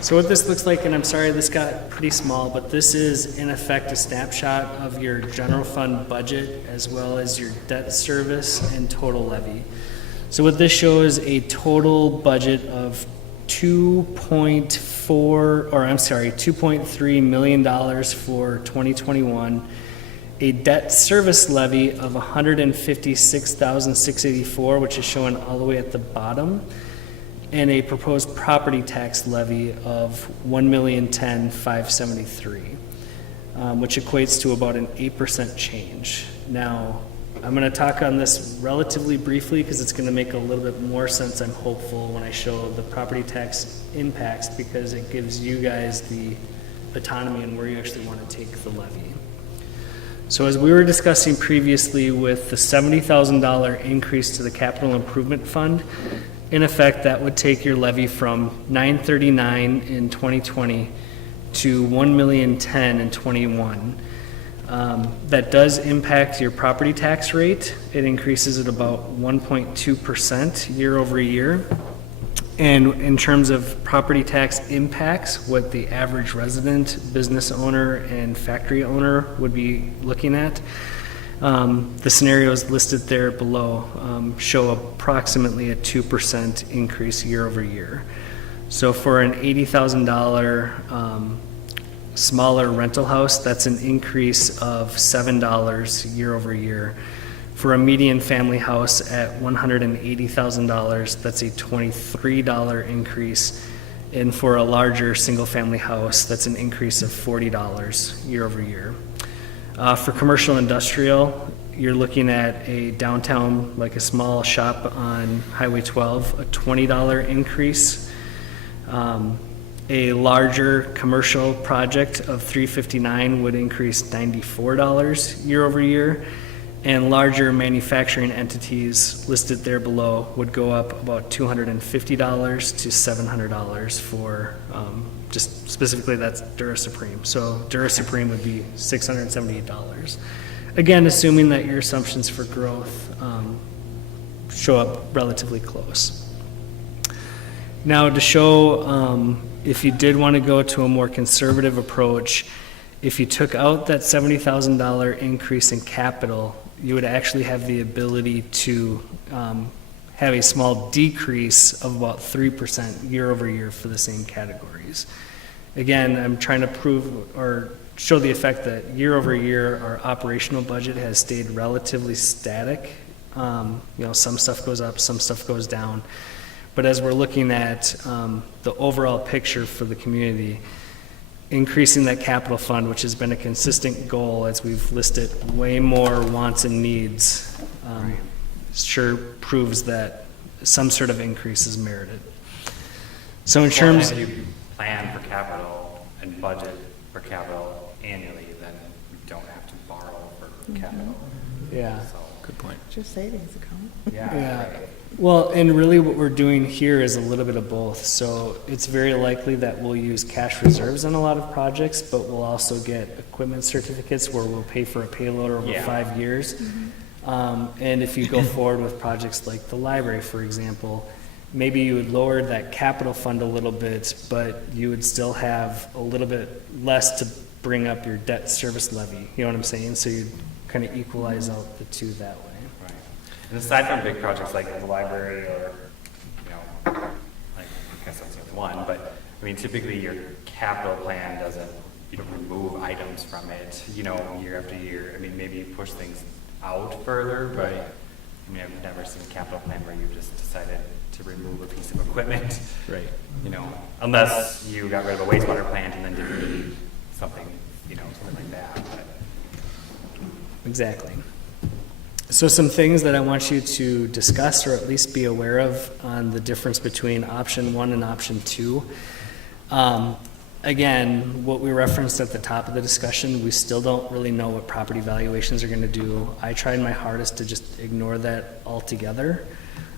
So what this looks like, and I'm sorry this got pretty small, but this is in effect a snapshot of your general fund budget as well as your debt service and total levy. So what this shows a total budget of $2.3 million for 2021, a debt service levy of $156,684, which is shown all the way at the bottom, and a proposed property tax levy of $1,010,573, which equates to about an 8% change. Now, I'm going to talk on this relatively briefly because it's going to make a little bit more sense, I'm hopeful, when I show the property tax impacts, because it gives you guys the autonomy and where you actually want to take the levy. So as we were discussing previously with the $70,000 increase to the capital improvement fund, in effect, that would take your levy from $939 in 2020 to $1,010,000 in 21. That does impact your property tax rate. It increases at about 1.2% year over year. And in terms of property tax impacts, what the average resident, business owner, and factory owner would be looking at, the scenarios listed there below show approximately a 2% increase year over year. So for an $80,000 smaller rental house, that's an increase of $7 year over year. For a median family house at $180,000, that's a $23 increase. And for a larger single-family house, that's an increase of $40 year over year. For commercial industrial, you're looking at a downtown, like a small shop on Highway 12, a $20 increase. A larger commercial project of $359 would increase $94 year over year. And larger manufacturing entities listed there below would go up about $250 to $700 for, just specifically that's Dura Supreme. So Dura Supreme would be $678. Again, assuming that your assumptions for growth show up relatively close. Now to show if you did want to go to a more conservative approach, if you took out that $70,000 increase in capital, you would actually have the ability to have a small decrease of about 3% year over year for the same categories. Again, I'm trying to prove or show the effect that year over year our operational budget has stayed relatively static. Some stuff goes up, some stuff goes down. But as we're looking at the overall picture for the community, increasing that capital fund, which has been a consistent goal as we've listed way more wants and needs, sure proves that some sort of increase is merited. So in terms, If you plan for capital and budget for capital annually, then we don't have to borrow for capital. yeah. So, Good point. It's your savings account. Yeah. right. Well, and really what we're doing here is a little bit of both. So it's very likely that we'll use cash reserves on a lot of projects, but we'll also get equipment certificates where we'll pay for a payload over Yeah. 5 years. And if you go forward with projects like the library, for example, maybe you would lower that capital fund a little bit, but you would still have a little bit less to bring up your debt service levy. You know what I'm saying? So you kind of equalize out the two that way. Right. And aside from big projects like the library or, like, I guess that's the only one, but, I mean, typically your capital plan doesn't, you don't remove items from it, year after year. I mean, maybe you push things out further, but, I mean, I've never seen a capital plan where you just decided to remove a piece of equipment. Right. Unless you got rid of a wastewater plant and then didn't need something, something like that, but. Exactly. So some things that I want you to discuss or at least be aware of on the difference between option 1 and option 2. Again, what we referenced at the top of the discussion, we still don't really know what property valuations are going to do. I tried my hardest to just ignore that altogether.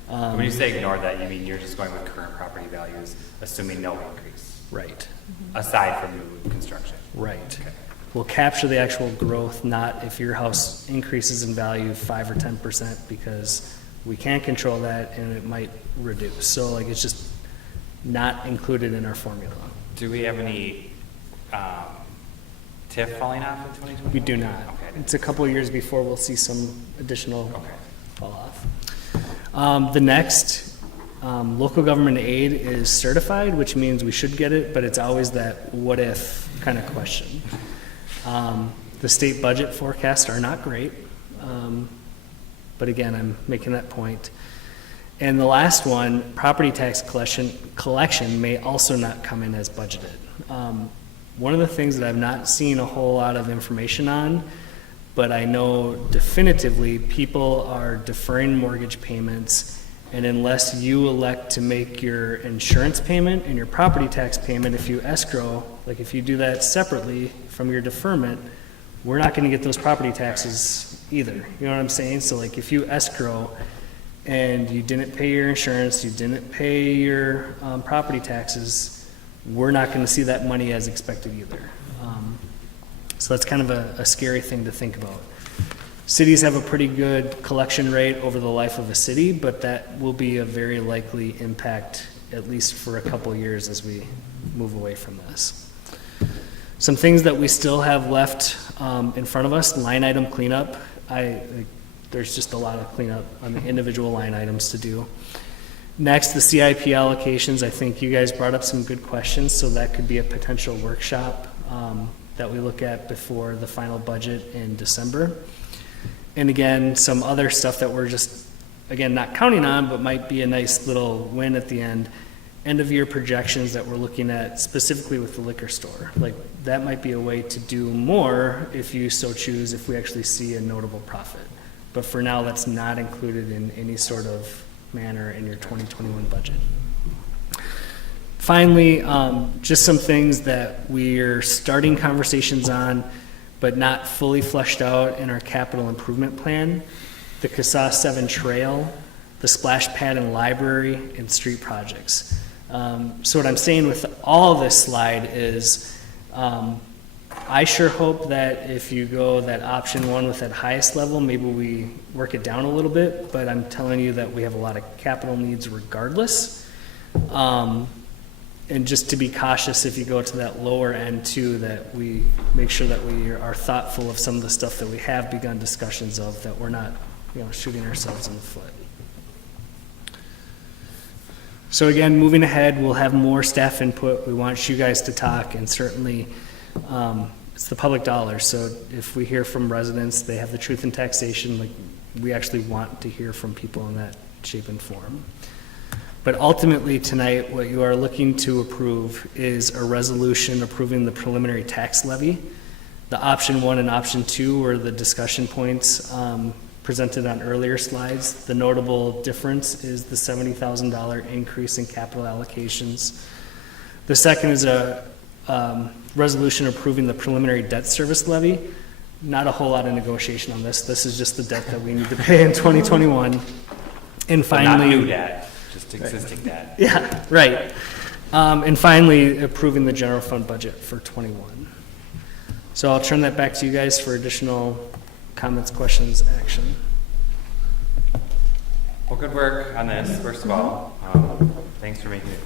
When you say ignore that, you mean you're just going with current property values, assuming no increase, Right, aside from new construction. right. Okay. We'll capture the actual growth, not if your house increases in value 5 or 10%, because we can't control that and it might reduce. So it's just not included in our formula. Do we have any TIF falling off in 2020? We do not. Okay. It's a couple of years before we'll see some additional Okay. fall off. The next, local government aid is certified, which means we should get it, but it's always that what if kind of question. The state budget forecasts are not great, but again, I'm making that point. And the last one, property tax collection may also not come in as budgeted. One of the things that I've not seen a whole lot of information on, but I know definitively people are deferring mortgage payments, and unless you elect to make your insurance payment and your property tax payment, if you escrow, like if you do that separately from your deferment, we're not going to get those property taxes either. You know what I'm saying? So if you escrow and you didn't pay your insurance, you didn't pay your property taxes, we're not going to see that money as expected either. So that's kind of a scary thing to think about. Cities have a pretty good collection rate over the life of a city, but that will be a very likely impact at least for a couple years as we move away from this. Some things that we still have left in front of us, line item cleanup. There's just a lot of cleanup on the individual line items to do. Next, the CIP allocations. I think you guys brought up some good questions, so that could be a potential workshop that we look at before the final budget in December. And again, some other stuff that we're just, again, not counting on, but might be a nice little win at the end. End of year projections that we're looking at specifically with the liquor store. Like, that might be a way to do more if you so choose, if we actually see a notable profit. But for now, that's not included in any sort of manner in your 2021 budget. Finally, just some things that we're starting conversations on, but not fully fleshed out in our capital improvement plan. The CASA 7 Trail, the splash pad and library, and street projects. So what I'm saying with all of this slide is I sure hope that if you go that option one with that highest level, maybe we work it down a little bit, but I'm telling you that we have a lot of capital needs regardless. And just to be cautious if you go to that lower end too, that we make sure that we are thoughtful of some of the stuff that we have begun discussions of, that we're not, shooting ourselves in the foot. So again, moving ahead, we'll have more staff input. We want you guys to talk, and certainly it's the public dollar. So if we hear from residents, they have the truth in taxation, like, we actually want to hear from people in that shape and form. But ultimately tonight, what you are looking to approve is a resolution approving the preliminary tax levy. The option one and option two were the discussion points presented on earlier slides. The notable difference is the $70,000 increase in capital allocations. The second is a resolution approving the preliminary debt service levy. Not a whole lot of negotiation on this. This is just the debt that we need to pay in 2021. And finally, Not new debt, just existing debt. yeah, right. And finally, approving the general fund budget for 21. So I'll turn that back to you guys for additional comments, questions, action. Well, good work on this, first of all. Thanks for making it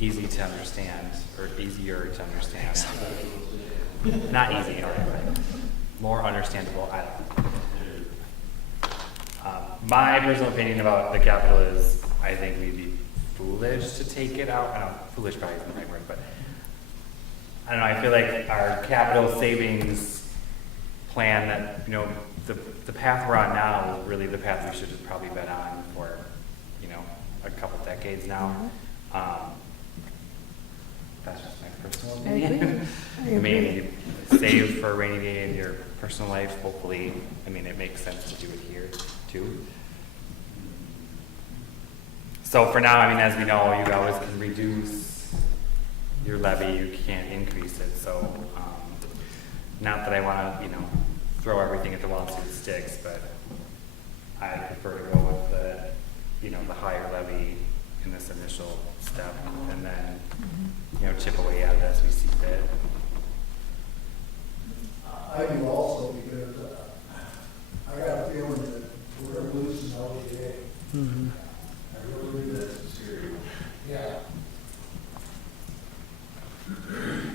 easy to understand, or easier to understand. Not easy, all right, but more understandable. My personal opinion about the capital is, I think we'd be foolish to take it out. I don't know, foolish probably isn't the right word, but I don't know, I feel like our capital savings plan that, the path we're on now is really the path we should have probably been on for, a couple decades now. That's just my personal opinion. I agree. Maybe save for a rainy day in your personal life, hopefully. It makes sense to do it here too. So for now, as we know, you always can reduce your levy, you can't increase it. So not that I want to, throw everything at the wall and see what sticks, but I prefer to go with the higher levy in this initial step, and then, chip away at it as we see fit. I do also, because I got a feeling that we're going to lose some LGA. Mm-hmm. I really believe that. Yeah.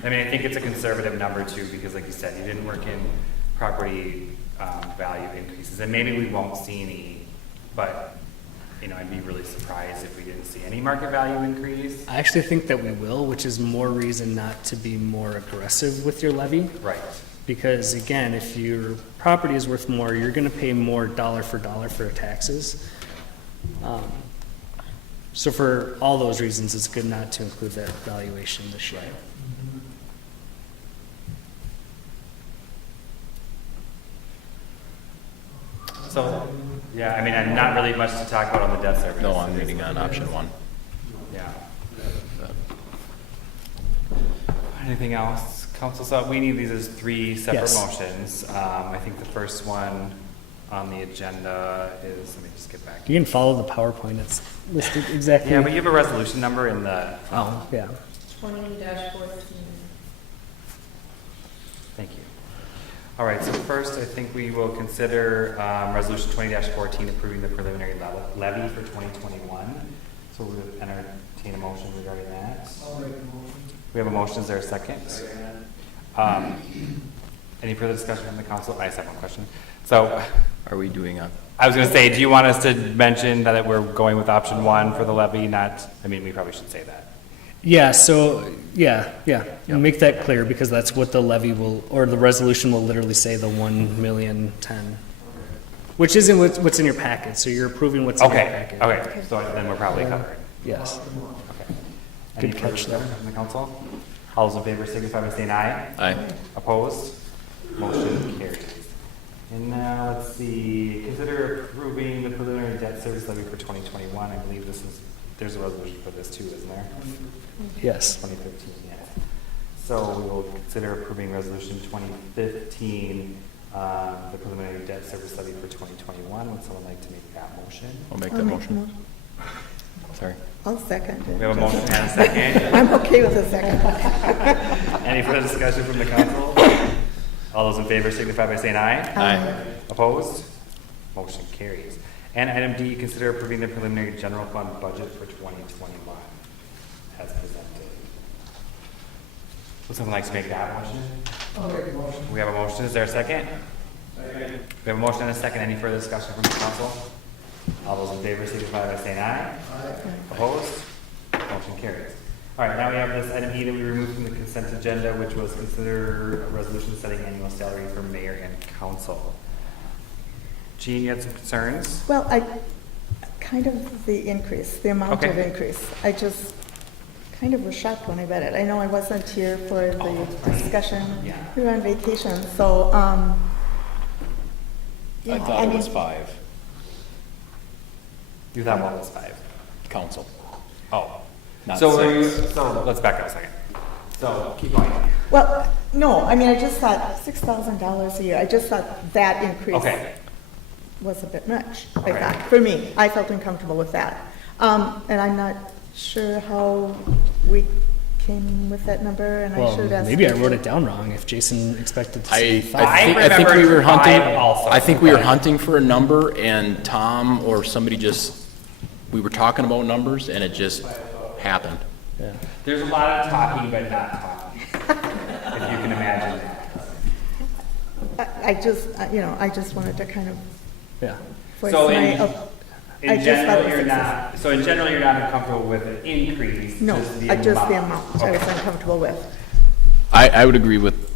I think it's a conservative number too, because like you said, you didn't work in property value increases, and maybe we won't see any, but I'd be really surprised if we didn't see any market value increase. I actually think that we will, which is more reason not to be more aggressive with your levy. Right. Because again, if your property is worth more, you're going to pay more dollar for taxes. So for all those reasons, it's good not to include that valuation this year. So, yeah, and not really much to talk about on the debt service. No, I'm reading on option one. Yeah. Anything else, council? So we need these as three separate Yes. motions. I think the first one on the agenda is, let me just get back. You can follow the PowerPoint. It's listed exactly. Yeah, but you have a resolution number in the, Oh, yeah. 20-14. thank you. All right, so first I think we will consider resolution 20-14 approving the preliminary levy for 2021. So So we would entertain a motion regarding that. I'll make a motion. We have a motion, is there a second? Any further discussion from the council? I just have one question. So, Are we doing a, I was gonna say, do you want us to mention that we're going with option one for the levy, not, I mean, we probably should say that. Yeah, so, yeah, make that clear, because that's what the levy will, or the resolution will literally say, the 1,000,010, which isn't what's in your packet, so you're approving what's in your Okay, packet. okay, so then we're probably covered. Yes. Okay. Good Any further catch there. discussion from the council? All those in favor signify by saying aye. aye. Opposed? Motion carries. And now, let's see, consider approving the preliminary debt service levy for 2021. I believe this is, there's a resolution for this too, isn't there? Yes. 2015, yeah. So we will consider approving resolution 2015, the preliminary debt service levy for 2021. Would someone like to make that motion? I'll make I'll that make motion. mo- Sorry. I'll second it. We have a motion and a second. I'm okay with a second. Any further discussion from the council? All those in favor signify by saying aye. Aye. Opposed? Motion carries. And item D, consider approving the preliminary general fund budget for 2021 as presented. Would someone like to make that motion? I'll make a motion. We have a motion. Is there a second? We have a motion and a second. Any further discussion from the council? All those in favor signify by saying aye. Opposed? Motion carries. All right, now we have this item E that we removed from the consent agenda, which was consider a resolution setting annual salary for mayor and council. Jean, you had some concerns? Well, I, kind of the increase, the amount of Okay. increase. I just kind of was shocked when I read it. I know I wasn't here for the discussion. Yeah. We were on vacation, so, yeah, I mean, 5, You thought one was 5. council. Oh. Not So, six. so let's back up a second. So, keep going. well, no, I mean, I just thought $6,000 a year. I just thought that increase Okay. was a bit much, I Okay. thought. For me, I felt uncomfortable with that. And I'm not sure how we came with that number, and I Well, should ask. maybe I you. wrote it down wrong, if Jason expected to see I 5. think we were remembered hunting, 5 also, I think we were but- hunting for a number, and Tom or somebody just, we were talking about numbers, and it just happened. Yeah. There's a lot of talking, but not talking. If you can imagine that. I just, I just wanted to kind of Yeah. voice So my, in- I In just thought general, it was you're excessive. not, so in general, you're not comfortable with an increase? No, just the just the amount I was Okay. uncomfortable with. I would agree with,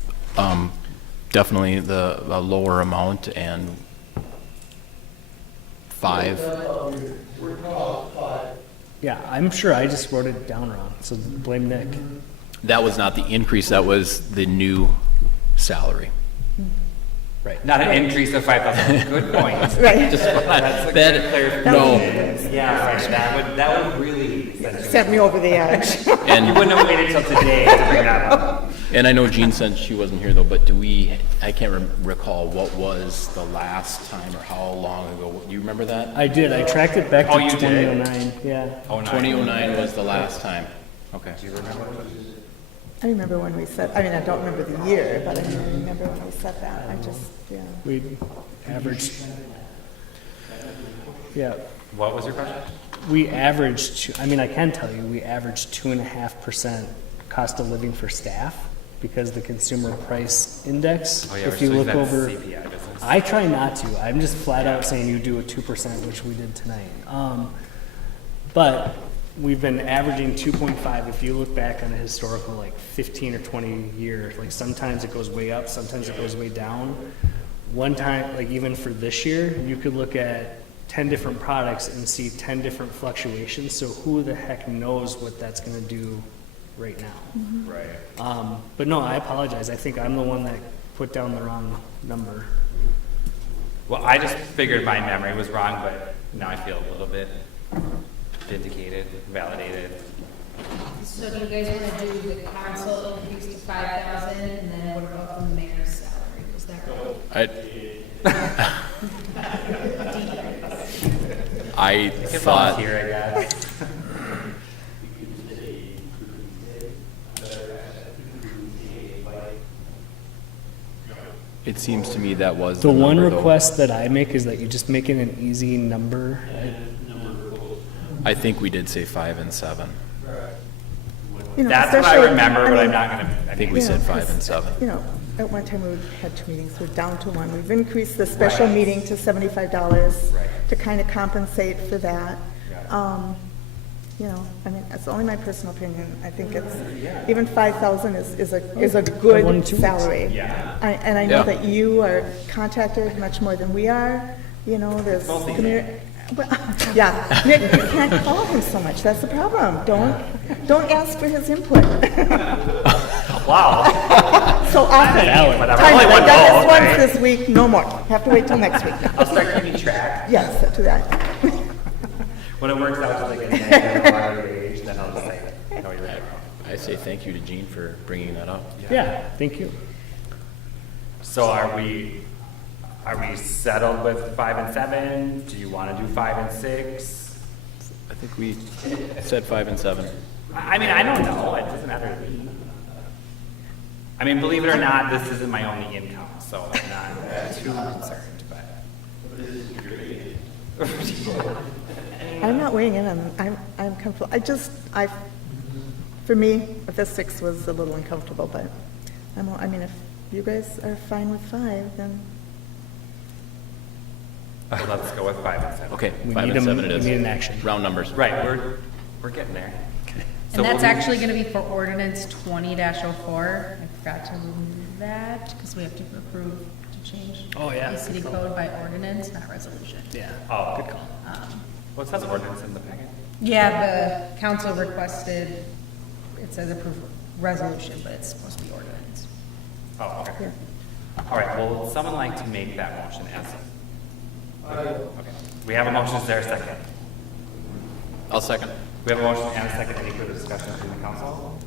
definitely a lower amount and 5. We're called 5. Yeah, I'm sure I just wrote it down wrong, so blame Nick. That was not the increase, that was the new salary. Right. Not an increase of 5,000. Good point. Right, That's a good That, clarification. no, Yeah, right, that would really send you. sent me over the edge. You and, wouldn't have waited till today to bring that up. and I know Jean said she wasn't here though, but I can't recall what was the last time or how long ago, do you remember that? I did, I tracked it back to Oh, you did? 2009, yeah. Oh, no. 2009 was the last time, okay. Do you remember? I remember when we said, I mean, I don't remember the year, but I remember when we said that. I just, yeah. We averaged, yeah, What was your question? we averaged, I mean, I can tell you, we averaged 2.5% cost of living for staff because the consumer price index, Oh, yeah, if we're you still look using that over, CPI business. I try not to. I'm just flat out saying you do a 2%, which we did tonight. But we've been averaging 2.5. If you look back on a historical, like 15 or 20 years, like sometimes it goes way up, sometimes it goes way down. One time, like even for this year, you could look at 10 different products and see 10 different fluctuations. So who the heck knows what that's going to do right now? Right. But no, I apologize. I think I'm the one that put down the wrong number. Well, I just figured my memory was wrong, but now I feel a little bit vindicated, validated. So do you guys want to do the council increase to 5,000, and then what about the mayor's salary? Is that right? I Can thought, volunteer, I guess. it seems to me that was The one number, though. request that I make is that you just make it an easy number. I think we did say 5 and 7. You know, That's what I especially- remember, but I'm mean, not gonna. I think we said Yeah, 5 and 7. You know, at one time we had 2 meetings, we're down to 1. We've increased the special Right. meeting to $75 Right. to kind of compensate for that. Yeah. You know, I mean, it's only my personal opinion. I think it's, even 5,000 is a good 1 2 weeks. salary. Yeah. And I know Yeah. that you are contacted much more than we are, you know, there's Mostly community. Well, yeah, Nick, you can't call him so much, that's the problem. Don't ask for his input. Wow. So often. Whatever. Time, Only I one got vote, this once right? this week, no more. Have to wait till next week. I'll start keeping track. Yes, to that. When it works out to like a negative age, then I'll just say, no, you're right. I say thank you to Gene for bringing that up. Yeah, thank you. So are we settled with 5 and 7? Do you want to do 5 and 6? I think we said 5 and 7. I mean, I don't know. It doesn't matter to me. I mean, believe it or not, this isn't my only income, so I'm not too concerned, but. I'm not weighing in on, I'm comfortable. For me, the 6 was a little uncomfortable, but I mean, if you guys are fine with 5, then. Let's go with 5 and 7. Okay, We 5 need and a- 7 it is. we need an action. Round numbers. Right, we're getting there. So And that's we'll- actually gonna be for ordinance 20-04. I forgot to move that, because we have to approve to change. Oh, yeah. The city code by ordinance, not resolution. Yeah. Oh, good call. What's that ordinance in the packet? Yeah, the council requested, it says approved resolution, but it's supposed to be ordinance. Oh, okay. All right, well, would someone like to make that motion as? Okay, we have a motion, is there a second? I'll second. We have a motion and a second, any further discussion from the council?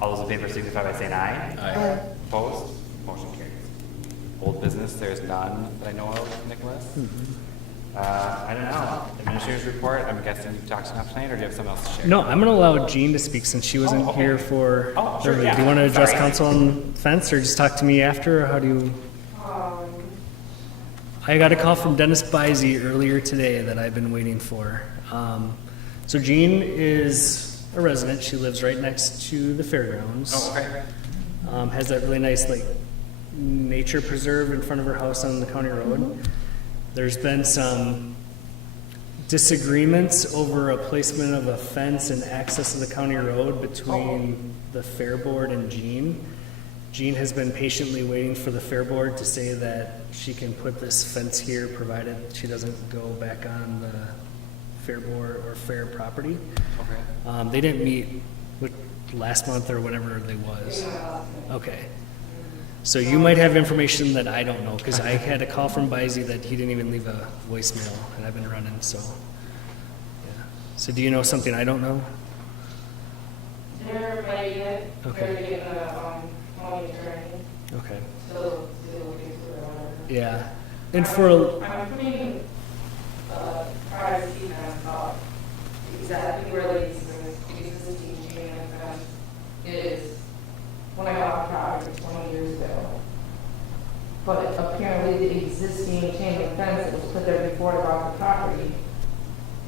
All those in favor signify by saying aye. Aye. Opposed? Motion carries. Old business, there's none that I know of, Nicholas? I don't know, administrator's report, I'm guessing you've talked enough tonight, or do you have something else to share? No, I'm gonna allow Jean to speak since she wasn't okay. here for. Oh, sure, earlier. yeah. Do you want to address Sorry. council on fence or just talk to me after, or how do you? I got a call from Dennis Bisey earlier today that I've been waiting for. So Jean is a resident. She lives right next to the fairgrounds. Oh, okay. Has that really nice like nature preserve in front of her house on the county road. There's been some disagreements over a placement of a fence and access to the county road between the fair board and Jean. Jean has been patiently waiting for the fair board to say that she can put this fence here, provided she doesn't go back on the fair board or fair property. Okay. They didn't meet last month or whatever it was. Okay. So you might have information that I don't know, because I had a call from Bisey that he didn't even leave a voicemail, and I've been running, so. Yeah. So do you know something I don't know? They're writing it, Okay. they're getting a, county attorney, Okay. to look into it or whatever. Yeah. And for, I'm putting, privacy on, exactly where the existing chain link fence is, when I got the property 20 years ago. But apparently the existing chain link fence that was put there before I bought the property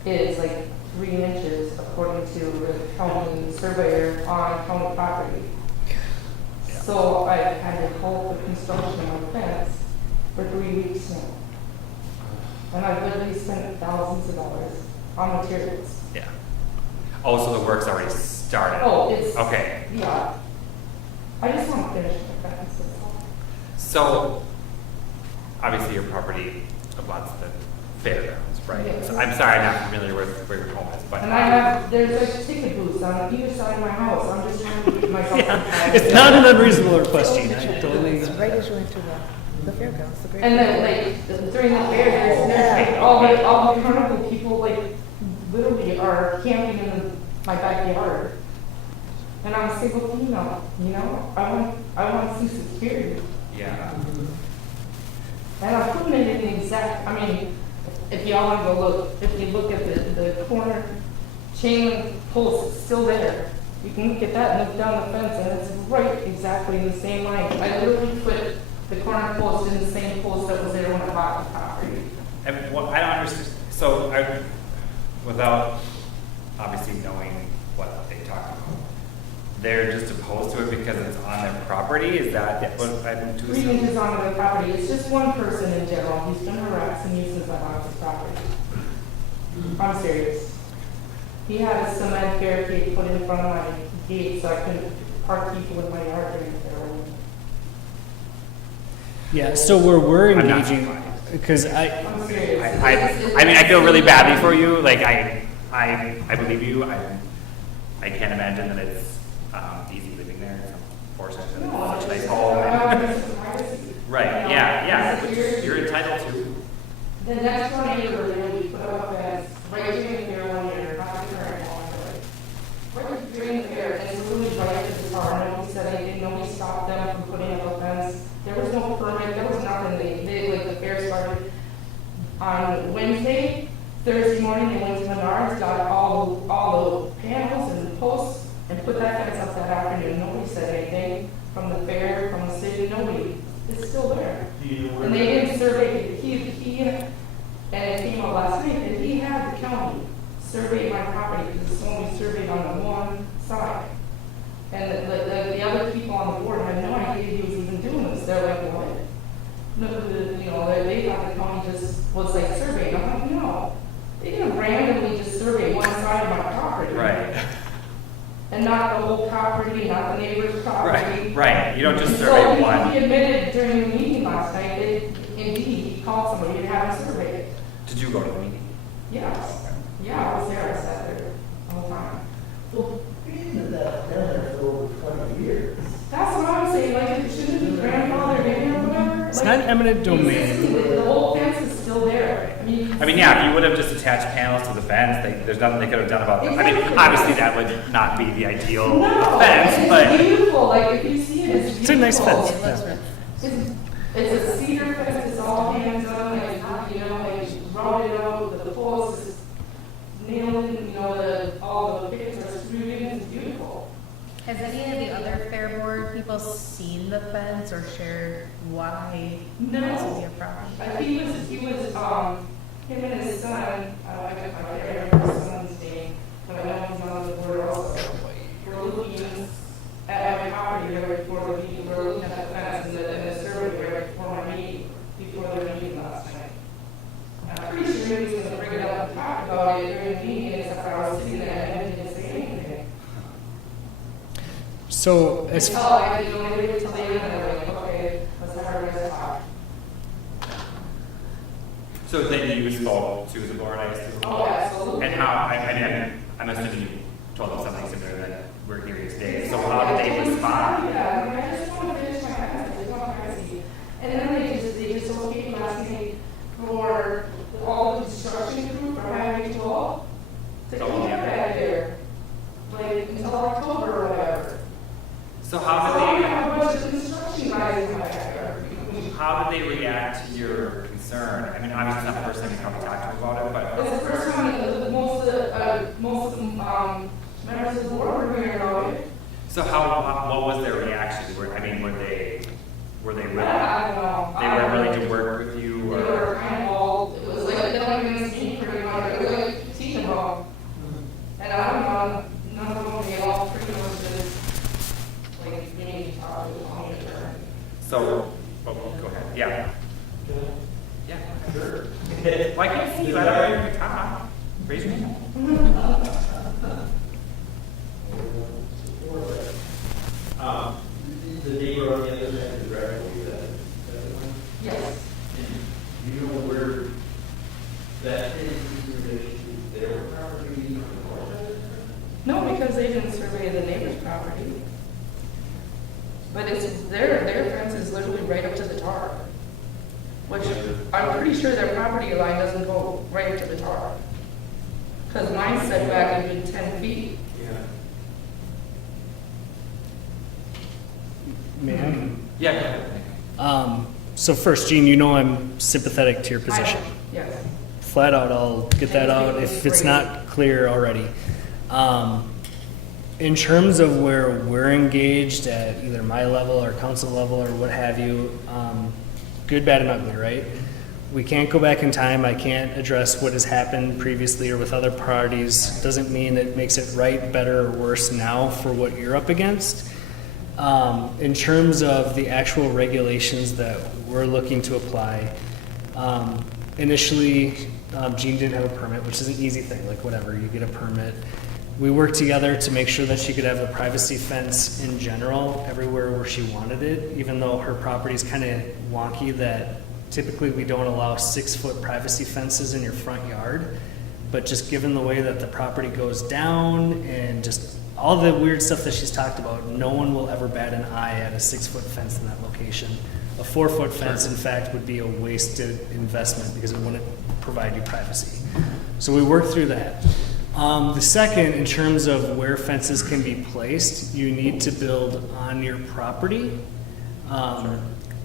is like 3 inches according to the county surveyor on county property. So I had to hold the construction of the fence for 3 weeks now. And I've literally spent thousands of dollars on materials. yeah. Oh, so the work's already started? Oh, it's. Okay, Yeah. I just want to finish the fence, that's all. so, obviously your property abuts the fairgrounds, right? Yes. So I'm sorry, I'm not familiar with where your home is, but. And I have, there's like ticket booths on either side of my house, I'm just trying to keep myself. It's not an unreasonable request, Gene. I totally. It's right as you enter the fairgrounds, the great. And then like during the fair, there's like all the carnival people like literally are camping in my backyard. And I'm a single female, you know, I want some security. Yeah. And I'm putting it in the exact, I mean, if y'all want to go look, if you look at the corner chain link post, it's still there. You can look at that and look down the fence and it's right exactly in the same line. I literally put the corner post in the same post that was there when I bought the property. And what, I don't understand, so I, without obviously knowing what they talked about. They're just opposed to it because it's on their property, is that what I'm to 3 assume? inches onto the property, it's just one person in general, he's been harassing you since I bought this property. I'm serious. He had a cement barricade put in front of my gate so I couldn't park people in my yard during the fair. Yeah, so where we're I'm not engaging, surprised. because I'm serious. I mean, I feel really badly for you, like, I believe you, I can't imagine that it's, easy living there, fortunately, it's such a nice home. and- Right, yeah, which you're entitled to. The next door neighbor, we put up a fence right during the fair one year, not the current one, but right during the fair, and it's really right at the bar, nobody said anything, nobody stopped them from putting up a fence. There was no permit, there was nothing, they like, the fair started on Wednesday, Thursday morning, they went to Menards, got all the panels and posts, and put that fence up that afternoon, nobody said anything, from the fair, from the city, nobody, it's still there. And they didn't survey, and it came up last night, that he had the county survey my property, because it's only surveyed on the one side. And the other people on the board had no idea he was even doing this, they're like, what? No, you know, they thought the county just was like surveying, I'm like, no. They didn't randomly just survey one side of my property. Right, And not the whole property, not the neighbor's property. right, you don't just survey So one. he admitted during the meeting last night that indeed he called somebody to have him surveyed. Did you go to the meeting? Yes. Yeah, I was there, I sat there all the time. Well, being in that manner for over 20 years. That's what I'm saying, like, it shouldn't be grandfathered in or whatever. it's not eminent domain. The whole fence is still there. I mean, yeah, if you would have just attached panels to the fence, there's nothing they could have done about it. I mean, Exactly. obviously that would not be the ideal No, fence, it's but, beautiful, like, if you see it, it's It's a nice beautiful. fence. It's a cedar fence, it's all hands on, like, you know, like, routed out, the posts is nailed in, you know, all the pickets are screwed in, it's beautiful. Has any of the other Fair Board people seen the fence or shared why No. this would be a problem? He was, him and his son, I can't remember his son's name, but I know he's on the board also. We're looking at my property right before the meeting, we're looking at the fence and the survey right before my meeting, before the meeting last night. I'm pretty sure he was gonna bring it up and talk about it during the meeting, except for I was sitting there and I didn't say anything. So as Until I didn't know anything until the end, and I'm like, okay, let's have our guys talk. so then you spoke to the board, I assume? Oh, absolutely. And how, I mean, I'm assuming you told them something similar that we're hearing today, so how did they respond? Yeah, I mean, I just want to finish my fence, it's not crazy. And then they just okayed last night for all the construction crew for Highway 12 to keep it back there, like, until October or whatever. So So how I did have a bunch of construction guys in my backyard. how did they react to your concern? I mean, obviously it's not the first time you probably talked to them about it, but. It's the first time that most of the, members of the board were hearing about it. So what was their reaction? I mean, were they really, I don't know. they were willing to work with you, They or? were kind of all, it was like, they don't even speak pretty much, it was like teaching them. And I don't know, none of them, they all pretty much just, like, maybe talk to the county attorney. So, go ahead, yeah. Yeah, sure. Why can't I see you? I don't know your top. Raise your hand. The neighbor on the other side of the driveway, that one? Yes. Do you know where that is in relation to their property? No, because they didn't survey the neighbor's property. But it's, their fence is literally right up to the tar. Which, I'm pretty sure their property line doesn't go right up to the tar. Because mine's set back even 10 feet. Yeah. man. Yeah. So first, Gene, you know I'm sympathetic to your position. Yes. Flat out, I'll get that out if it's not clear already. In terms of where we're engaged at either my level or council level or what have you, good, bad, and ugly, right? We can't go back in time. I can't address what has happened previously or with other parties. Doesn't mean it makes it right, better, or worse now for what you're up against. In terms of the actual regulations that we're looking to apply, initially, Jean didn't have a permit, which is an easy thing, like whatever, you get a permit. We worked together to make sure that she could have a privacy fence in general everywhere where she wanted it, even though her property is kind of wonky that typically we don't allow 6-foot privacy fences in your front yard. But just given the way that the property goes down and just all the weird stuff that she's talked about, no one will ever bat an eye at a 6-foot fence in that location. A 4-foot fence, in fact, would be a wasted investment because it wouldn't provide you privacy. So we worked through that. The second, in terms of where fences can be placed, you need to build on your property.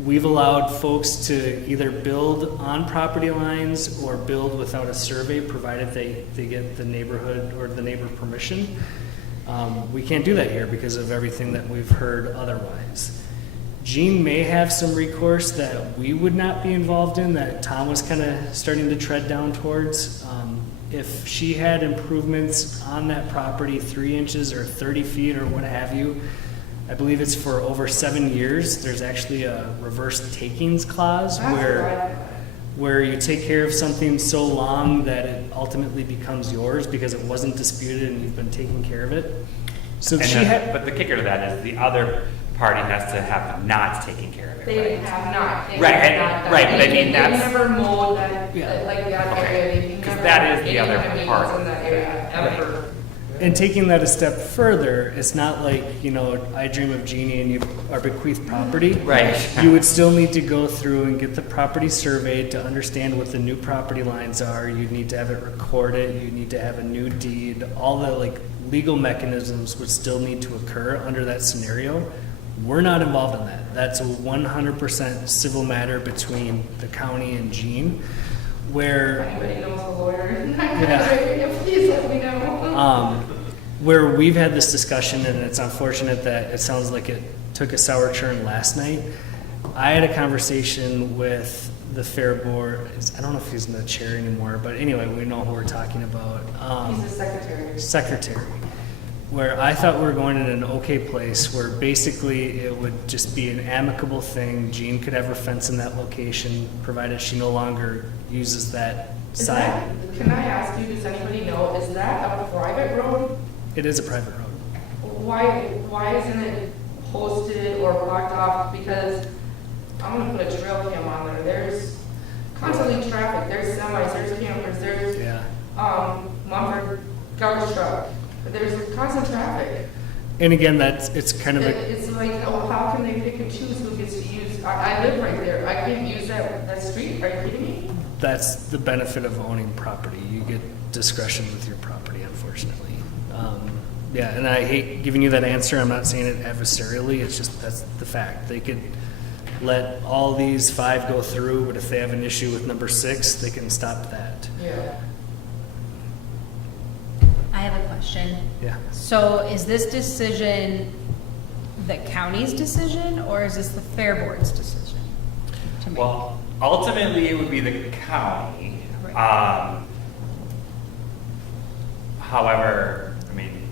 We've allowed folks to either build on property lines or build without a survey, provided they get the neighborhood or the neighbor permission. We can't do that here because of everything that we've heard otherwise. Jean may have some recourse that we would not be involved in, that Tom was kind of starting to tread down towards. If she had improvements on that property, 3 inches or 30 feet or what have you, I believe it's for over 7 years. There's actually a reverse takings clause where you take care of something so long that it ultimately becomes yours because it wasn't disputed and you've been taking care of it. So And she then- had, but the kicker to that is the other party has to have not taken care of it, They right? have not. They Right, have and- not done- right, but I they- mean, that's- They never mowed that, Yeah. like that Okay. area. They've 'Cause never that is had the other any animals part. in that area, ever. and taking that a step further, it's not like, you know, I dream of Jeannie and you are bequeathed property. Right. You would still need to go through and get the property surveyed to understand what the new property lines are. You'd need to have it recorded. You need to have a new deed. All the like legal mechanisms would still need to occur under that scenario. We're not involved in that. That's a 100% civil matter between the county and Jean, where Anybody knows a lawyer in that Yeah. area, please let me know. where we've had this discussion, and it's unfortunate that it sounds like it took a sour turn last night. I had a conversation with the fair board. I don't know if he's in the chair anymore, but anyway, we know who we're talking about. He's the secretary. Secretary, where I thought we were going in an okay place, where basically it would just be an amicable thing. Jean could have her fence in that location, provided she no longer uses that Is side. that, can I ask you, does anybody know, is that a private road? It is a private road. Why isn't it posted or blocked off? Because I'm gonna put a trail cam on there. There's constantly traffic. There's semis, there's campers, there's, Yeah. Mumford garbage truck. There's constant traffic. And again, it's kind of a, It's like, oh, how can they pick and choose who gets to use? I live right there. I can't use that street. Are you kidding me? that's the benefit of owning property. You get discretion with your property, unfortunately. Yeah, and I hate giving you that answer. I'm not saying it adversarially. It's just that's the fact. They could let all these 5 go through, but if they have an issue with number 6, they can stop that. Yeah. I have a question. Yeah. So is this decision the county's decision, or is this the fair board's decision to make? Well, ultimately, it would be the county. However, I mean,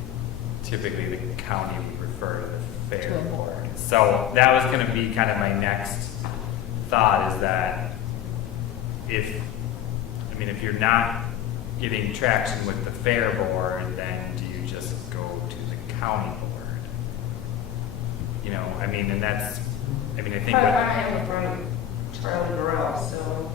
typically the county would refer to the fair To a board. board. So that was gonna be kind of my next thought, is that if you're not getting traction with the fair board, then do you just go to the county board? You know, I mean, and that's, I think But with. I am in front of Charlie Burrell, so.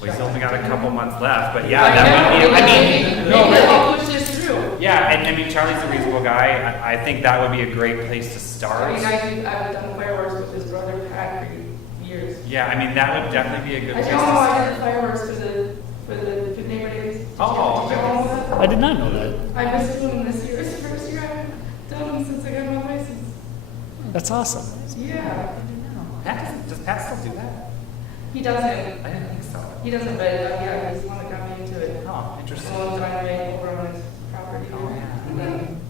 Well, he's only got a couple months left, but yeah, that would be, no, Maybe really. I'll push this through. Yeah, and Charlie's a reasonable guy. I think that would be a great place to I start. mean, I've done fireworks with his brother Pat for years. Yeah, that would definitely be a good I place tell to him I start. did fireworks for the Good Neighbor Days. Oh, Did you know that? I did not know that. I missed them this year. It's the first year I've done them since I got my license. That's awesome. Yeah. Does Pat still do that? He doesn't. I didn't think so. He doesn't, but yeah, he's the one that got me into it. Oh, The interesting. ones that I made over on his property. Oh, yeah. And then,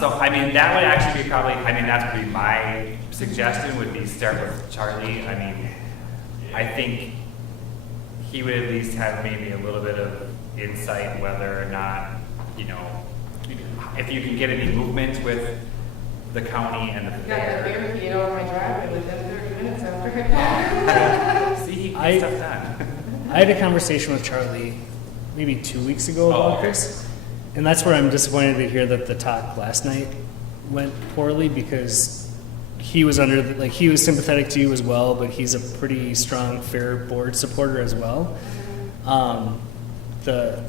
So, that would actually be probably, that would be my suggestion, would be start with Charlie. I think he would at least have maybe a little bit of insight whether or not, if you can get any movement with the county and the Got that fair. barricade on my driveway within 30 minutes after I called. See, he can get stuff done. I had a conversation with Charlie maybe 2 weeks ago Oh, about okay. this. And that's where I'm disappointed to hear that the talk last night went poorly, because he was he was sympathetic to you as well, but he's a pretty strong fair board supporter as well. The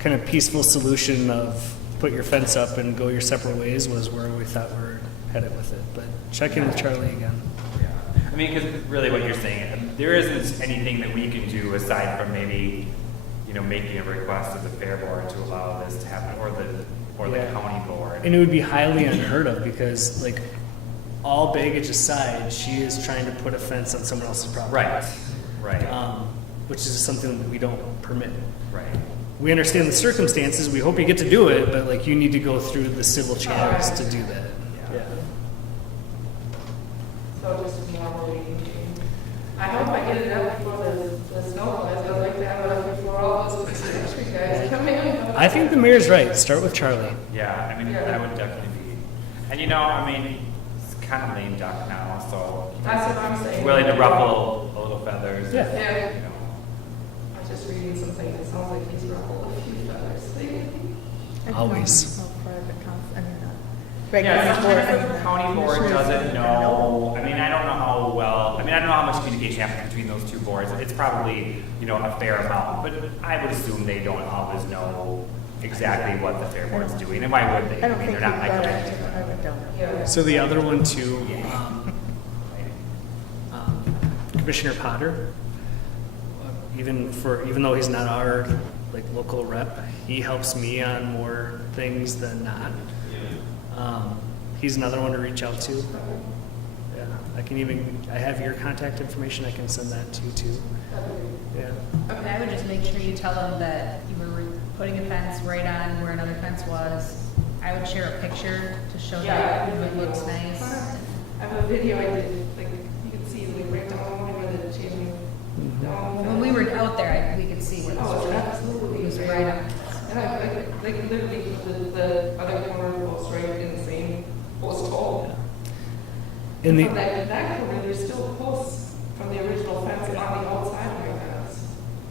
kind of peaceful solution of put your fence up and go your separate ways was where we thought we were headed with it. But check in with Charlie again. Yeah. I mean, because really what you're saying, there isn't anything that we can do aside from maybe, making a request of the fair board to allow this to happen, or the Yeah. county board. And it would be highly unheard of, because all baggage aside, she is trying to put a fence on someone else's property. Right. Which is something that we don't permit. Right. We understand the circumstances, we hope you get to do it, but you need to go through the civil channels to do that. Yeah. So just more waiting. I hope I get it out before the snow flies. I'd like to have it out before all those construction guys come in. I think the mayor's right, start with Charlie. Yeah, I mean, that would definitely be, and it's kind of lame duck now, so. That's what I'm saying. Willing to ruffle a little feathers. Yeah. Yeah. I was just reading something that sounds like he's ruffled a few feathers. Always. Yeah, sometimes the county board doesn't know, I don't know how well, I don't know how much communication happens between those two boards. It's probably, a fair amount, but I would assume they don't always know exactly what the fair board's doing, and why would they? I don't think They're not you've got micromanaging. it. Yeah. So the other one too, Commissioner Potter, even though he's not our local rep, he helps me on more things than not. He's another one to reach out to. Yeah, I have your contact information, I can send that to you too. Yeah. Okay, I would just make sure you tell them that you were putting a fence right on where another fence was. I would share a picture to show that it looks nice. I have a video I did, you can see right down where the chain. When we were out there, we could see where Oh, it absolutely. was right up. And I literally, the other corner was right in the same post hole. In From the, that corner, there's still posts from the original fence on the outside of my fence.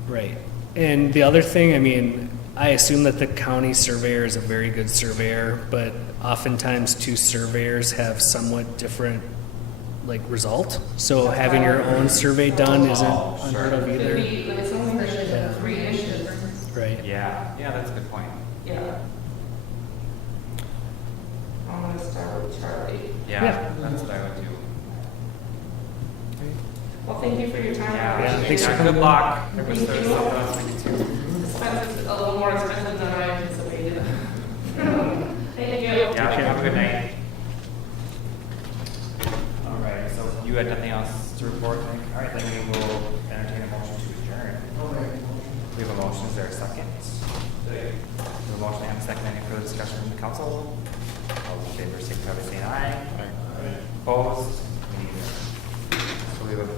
right. And the other thing, I assume that the county surveyor is a very good surveyor, but oftentimes two surveyors have somewhat different result. So having your own survey done isn't unheard of It'd either. be, it's only Yeah. 3 inches. Right. Yeah, that's a good point. Yeah. I'm gonna start with Charlie. Yeah, that's what I would do. Well, thank you for your time. Yeah, thanks for good coming. luck. I wish there was something else we could do. This fence is a little more expensive than I anticipated. Thank you. Yeah, have a good night. All right, so you had nothing else to report, Nick? All right, then we will entertain a motion to adjourn. We have a motion, is there a second? We have a motion and a second, any further discussion from the council? All those in favor, signify by saying aye. Opposed?